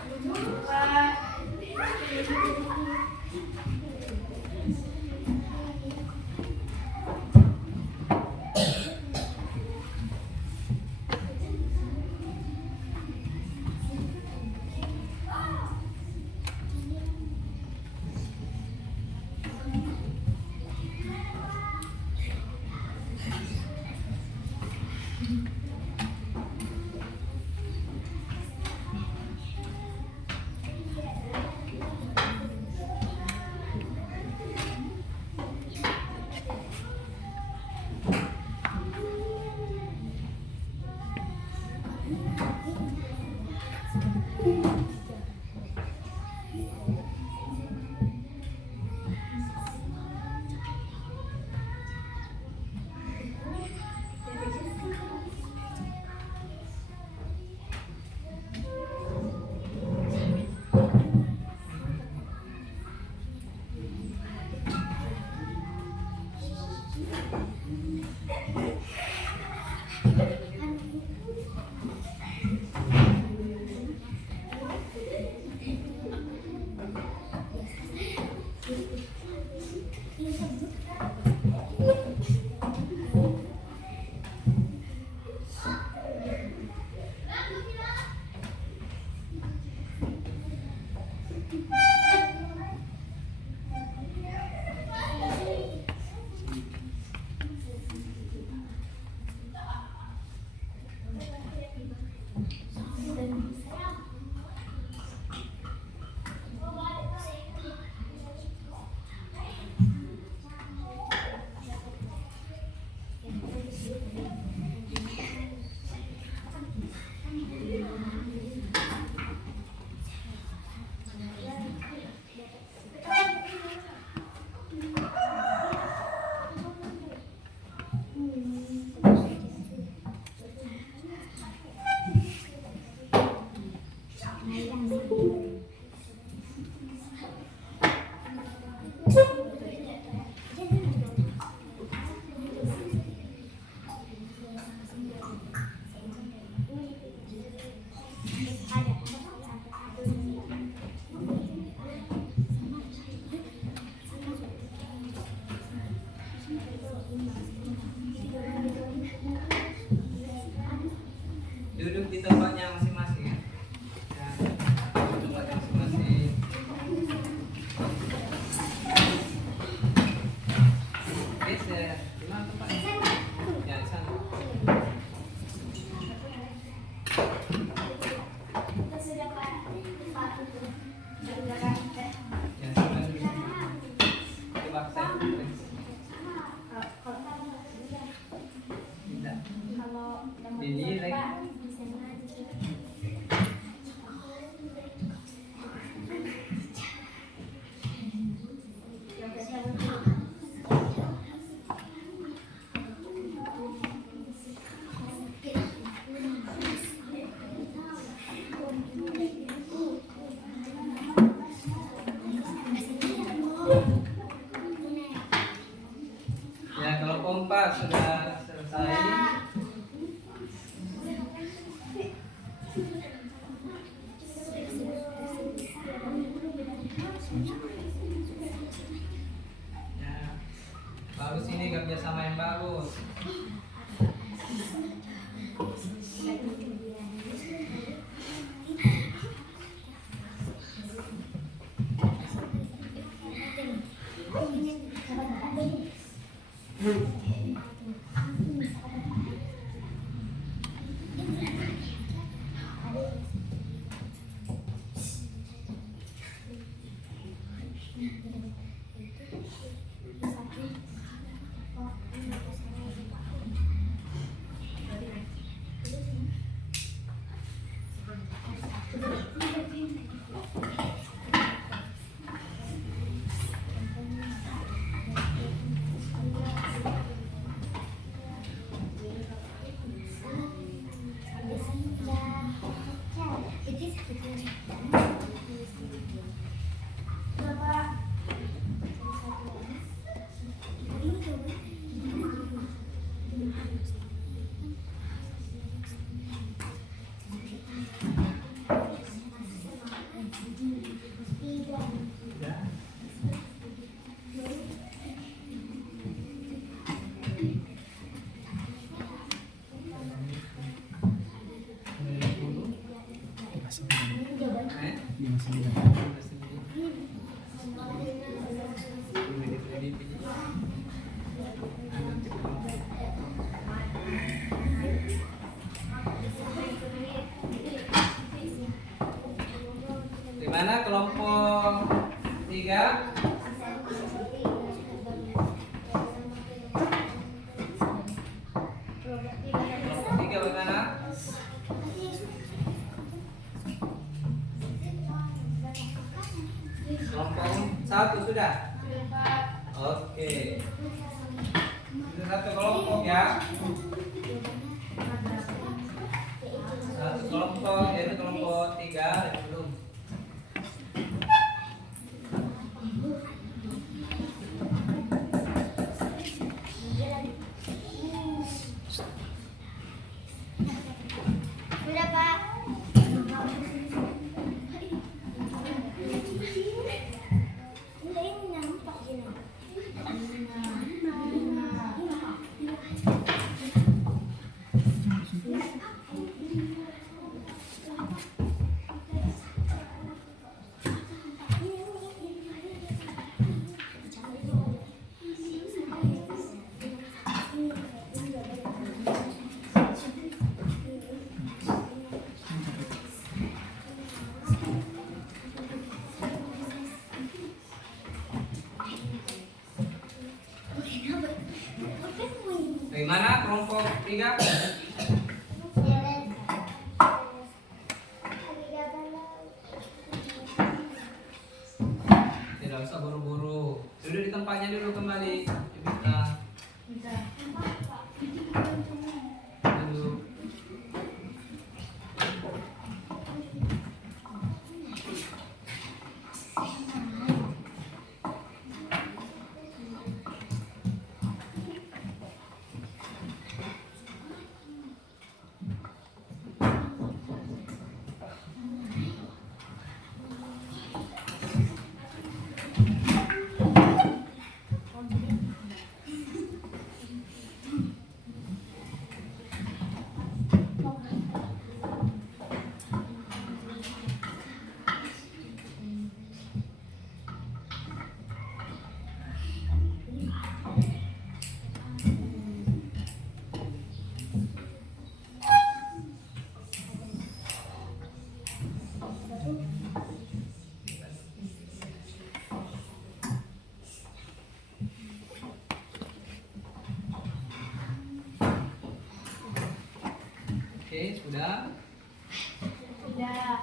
Duduk di tempatnya masing-masing. Nah, tempatnya masing-masing. Geser. Di mana tempatnya? Ya, di sana. Ya, sana dulu. Coba saya. Tidak. Ini lagi. Ya, kalau kompas sudah selesai. Ya, bagus ini kerjasama yang bagus. Di mana kelompok 3? Kelompok 3 bagaimana? Kelompok 1 sudah? Oke. Itu satu kelompok ya. Satu kelompok, yaitu kelompok 3 dan belum. Bagaimana kelompok 3? Tidak usah buru-buru. Duduk di tempatnya dulu kembali. Kita duduk. Oke, sudah. Tidak.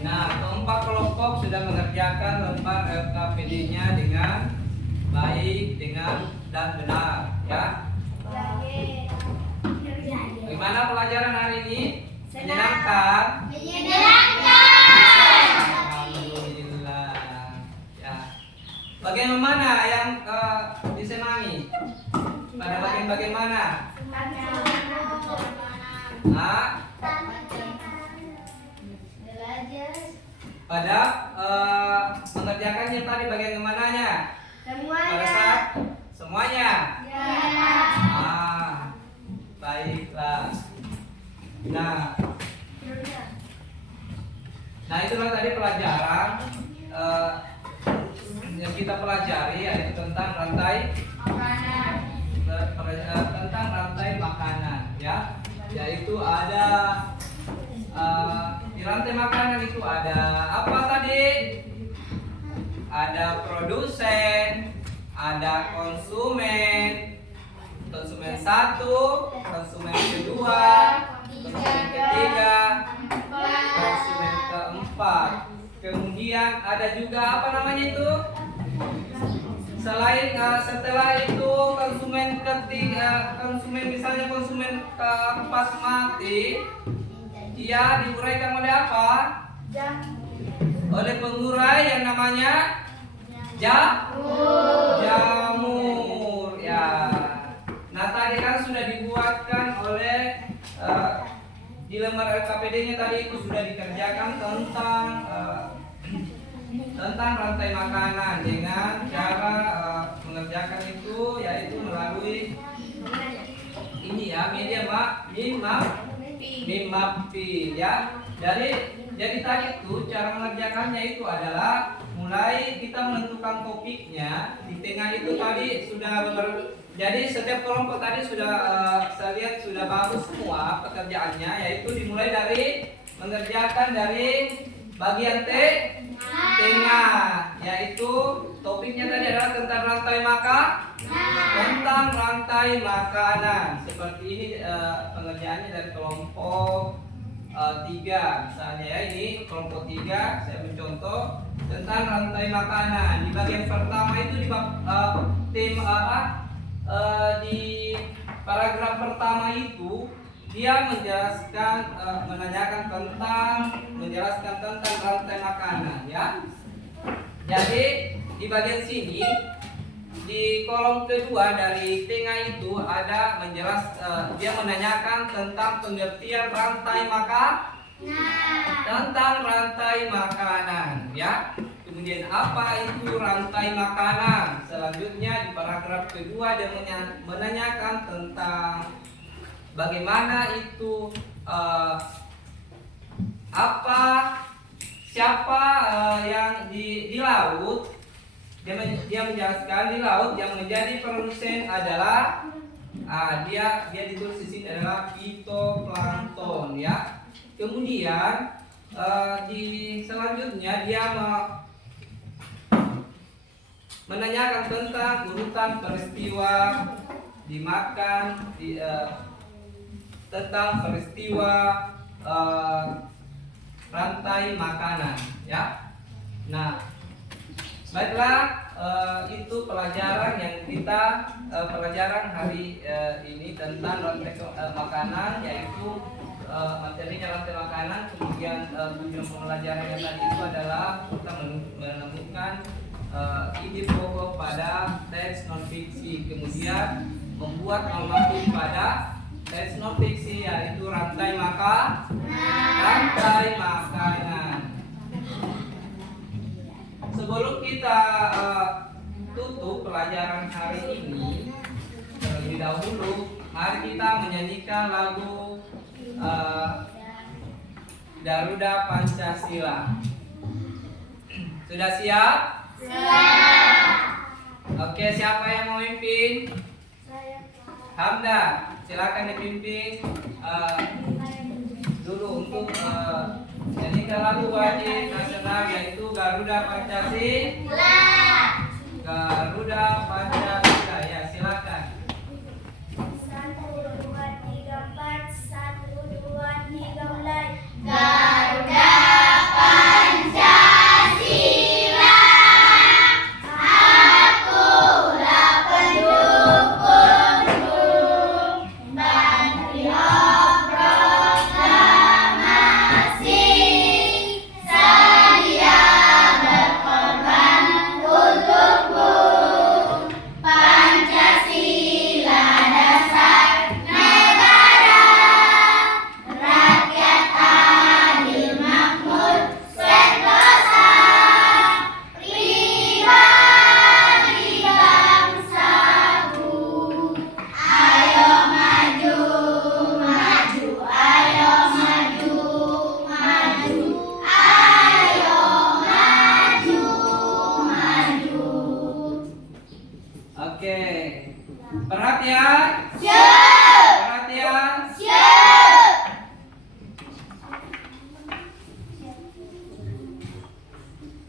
Nah, keempat kelompok sudah mengerjakan lembar LKPD-nya dengan baik, dan benar, ya. Bagaimana pelajaran hari ini? Menyenangkan? Alhamdulillah. Ya. Bagaimana yang disenangi? Pada bagian mana? Nah, pada mengerjakannya tadi bagian kemananya? Pada saat semuanya. Baiklah. Nah itulah tadi pelajaran yang kita pelajari, yaitu tentang rantai makanan, ya. Yaitu ada di rantai makanan itu ada apa tadi? Ada produsen, ada konsumen satu, konsumen kedua, konsumen ketiga, konsumen keempat. Kemudian ada juga apa namanya itu? Setelah itu konsumen ketiga, misalnya konsumen keempat mati, dia diuraikan oleh apa? Oleh pengurai yang namanya jamur, ya. Nah tadi kan sudah dibuatkan oleh di lembar LKPD-nya tadi itu sudah dikerjakan tentang rantai makanan dengan cara mengerjakan itu yaitu melalui ini ya, media Mimappi, ya. Jadi tadi itu cara mengerjakannya itu adalah mulai kita menentukan topiknya. Di tengah itu tadi sudah jadi setiap kelompok tadi sudah saya lihat sudah bagus semua pekerjaannya, yaitu dimulai dari mengerjakan dari bagian tengah, yaitu topiknya tadi adalah tentang rantai makanan. Seperti ini pengerjaannya dari kelompok 3 misalnya, ya. Ini kelompok 3 saya mencontoh tentang rantai makanan. Di bagian pertama itu di paragraf pertama itu dia menjelaskan tentang rantai makanan, ya. Jadi di bagian sini di kolom kedua dari tengah itu ada dia menanyakan tentang pengertian rantai makanan, ya. Kemudian apa itu rantai makanan? Selanjutnya di paragraf kedua dia menanyakan tentang bagaimana itu siapa yang di laut dia menjelaskan di laut yang menjadi produsen adalah dia ditulis di sini adalah fitoplankton ya. Kemudian di selanjutnya dia menanyakan tentang urutan peristiwa dimakan tentang peristiwa rantai makanan ya. Nah, baiklah, itu pelajaran yang kita pelajaran hari ini tentang rantai makanan, yaitu materinya rantai makanan. Kemudian tujuan pembelajaran yang tadi itu adalah kita menemukan ide pokok pada teks non fiksi, kemudian membuat normatif pada teks non fiksi, yaitu rantai makanan. Sebelum kita tutup pelajaran hari ini, terlebih dahulu mari kita menyanyikan lagu Garuda Pancasila. Sudah siap? Siap. Oke, siapa yang mau mimpin? Saya Hamda, silakan dipimpin dulu untuk nyanyikan lagu wajib nasional, yaitu Garuda Pancasila. Garuda Pancasila, ya silakan. 1, 2, 3, 4. 1, 2, 3 mulai. Garuda Pancasila, akulah pendukungmu, patriot proklamasi, sedia berkorban untukmu. Pancasila dasar negara, rakyat adil makmur sentosa, pribadi bangsaku. Ayo maju, maju, ayo maju, maju, ayo maju, maju. Oke, perhatian. Siap. Perhatian. Siap.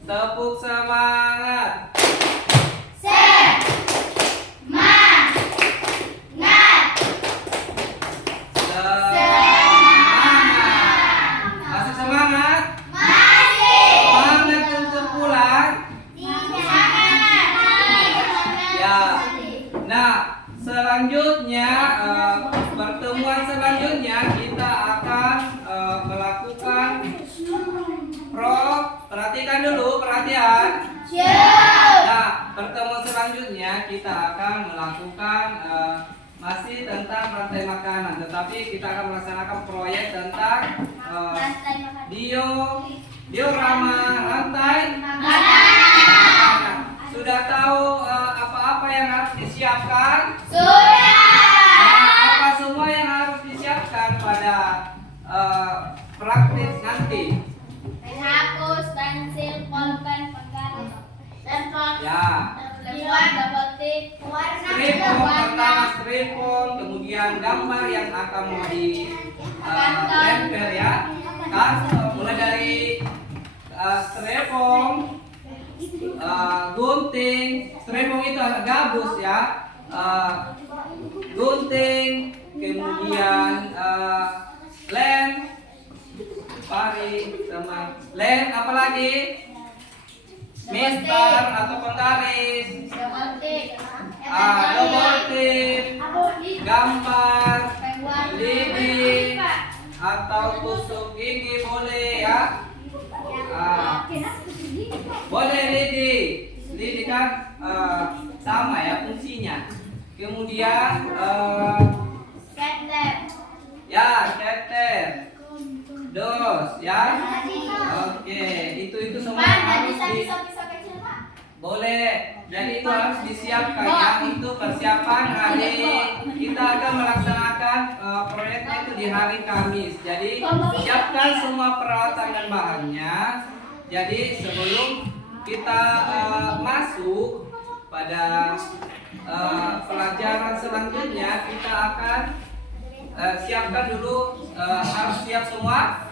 Tepuk semangat. Semangat. Semangat. Masih semangat? Masih. Semangat untuk pulang. Ya. Nah, selanjutnya pertemuan selanjutnya kita akan melakukan perhatikan dulu, perhatian. Siap. Nah, pertemuan selanjutnya kita akan melakukan masih tentang rantai makanan, tetapi kita akan melaksanakan proyek tentang diorama rantai makanan. Sudah tahu apa-apa yang harus disiapkan? Sudah. Nah, apa semua yang harus disiapkan pada praktis nanti? Menghapus, pensil, pulpen, penggaris, dan Ya. double tip, warna Stripon pertama, stripon, kemudian gambar yang akan mau di tempel ya. Kan mulai dari stripon, gunting. Stripon itu agak gabus ya. Gunting, kemudian lem, pari sama lem, apalagi mister atau penggaris, double tip, double tip, gambar, lidi atau tusuk gigi boleh ya. Boleh lidi kan sama ya fungsinya. Kemudian ya keter, dos ya. Oke, itu semua harus boleh. Jadi itu harus disiapkan ya. Itu persiapan hari kita akan melaksanakan proyeknya itu di hari Kamis. Jadi siapkan semua peralatan dan bahannya. Jadi sebelum kita masuk pada pelajaran selanjutnya kita akan siapkan dulu, harus siap semua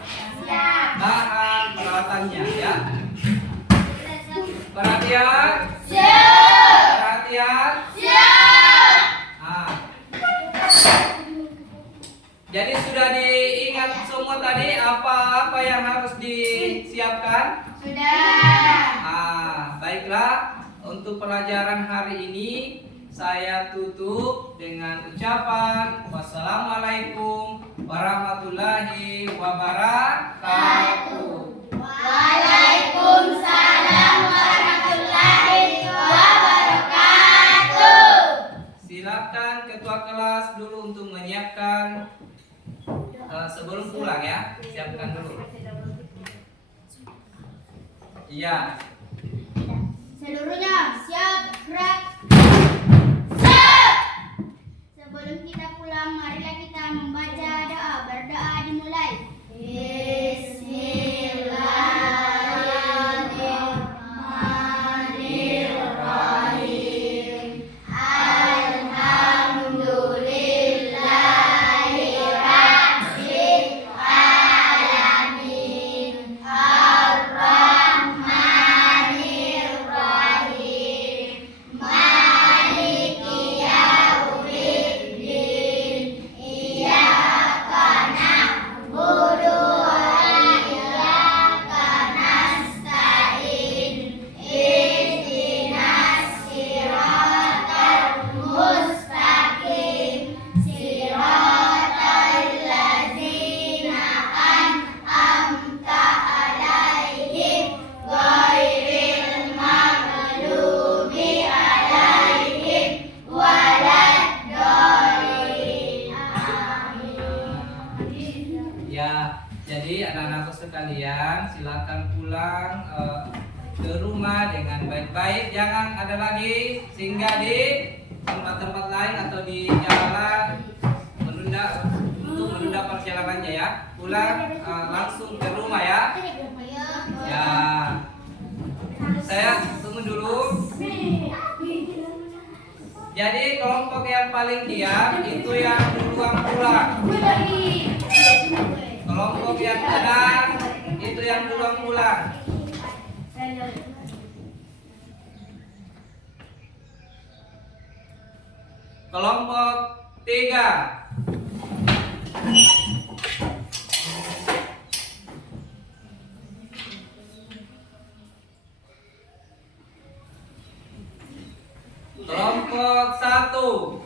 bahan peralatannya ya. Perhatian. Perhatian. Nah, jadi sudah diingat semua tadi apa yang harus disiapkan? Sudah. Baiklah, untuk pelajaran hari ini saya tutup dengan ucapan wassalamualaikum warahmatullahi wabarakatuh. Waalaikumsalam warahmatullahi wabarakatuh. Silakan ketua kelas dulu untuk menyiapkan sebelum pulang ya, siapkan dulu. Iya. Seluruhnya siap, gerak. Sebelum kita pulang, marilah kita membaca doa. Berdoa dimulai. Bismillahirrahmanirrahim. Alhamdulillahirabbil alamin. Ar-Rahmanirrahim. Maliki yaumiddin. Iyyaka na'budu wa iyyaka nasta'in. Ihdinas siratal mustaqim. Siratal ladzina an'amta 'alaihim ghairil maghdubi 'alaihim waladdallin. Amin. Ya, jadi anak-anakku sekalian silakan pulang ke rumah dengan baik-baik. Jangan ada lagi singgah di tempat-tempat lain atau di jalan untuk menunda perjalanannya ya. Pulang langsung ke rumah ya. Ya, saya tunggu dulu. Jadi kelompok yang paling diam itu yang duluan pulang. Kelompok yang tenang itu yang duluan pulang. Kelompok 3. Kelompok 1.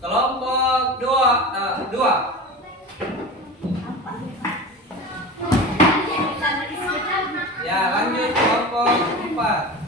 Kelompok 2. Ya, lanjut kelompok 4.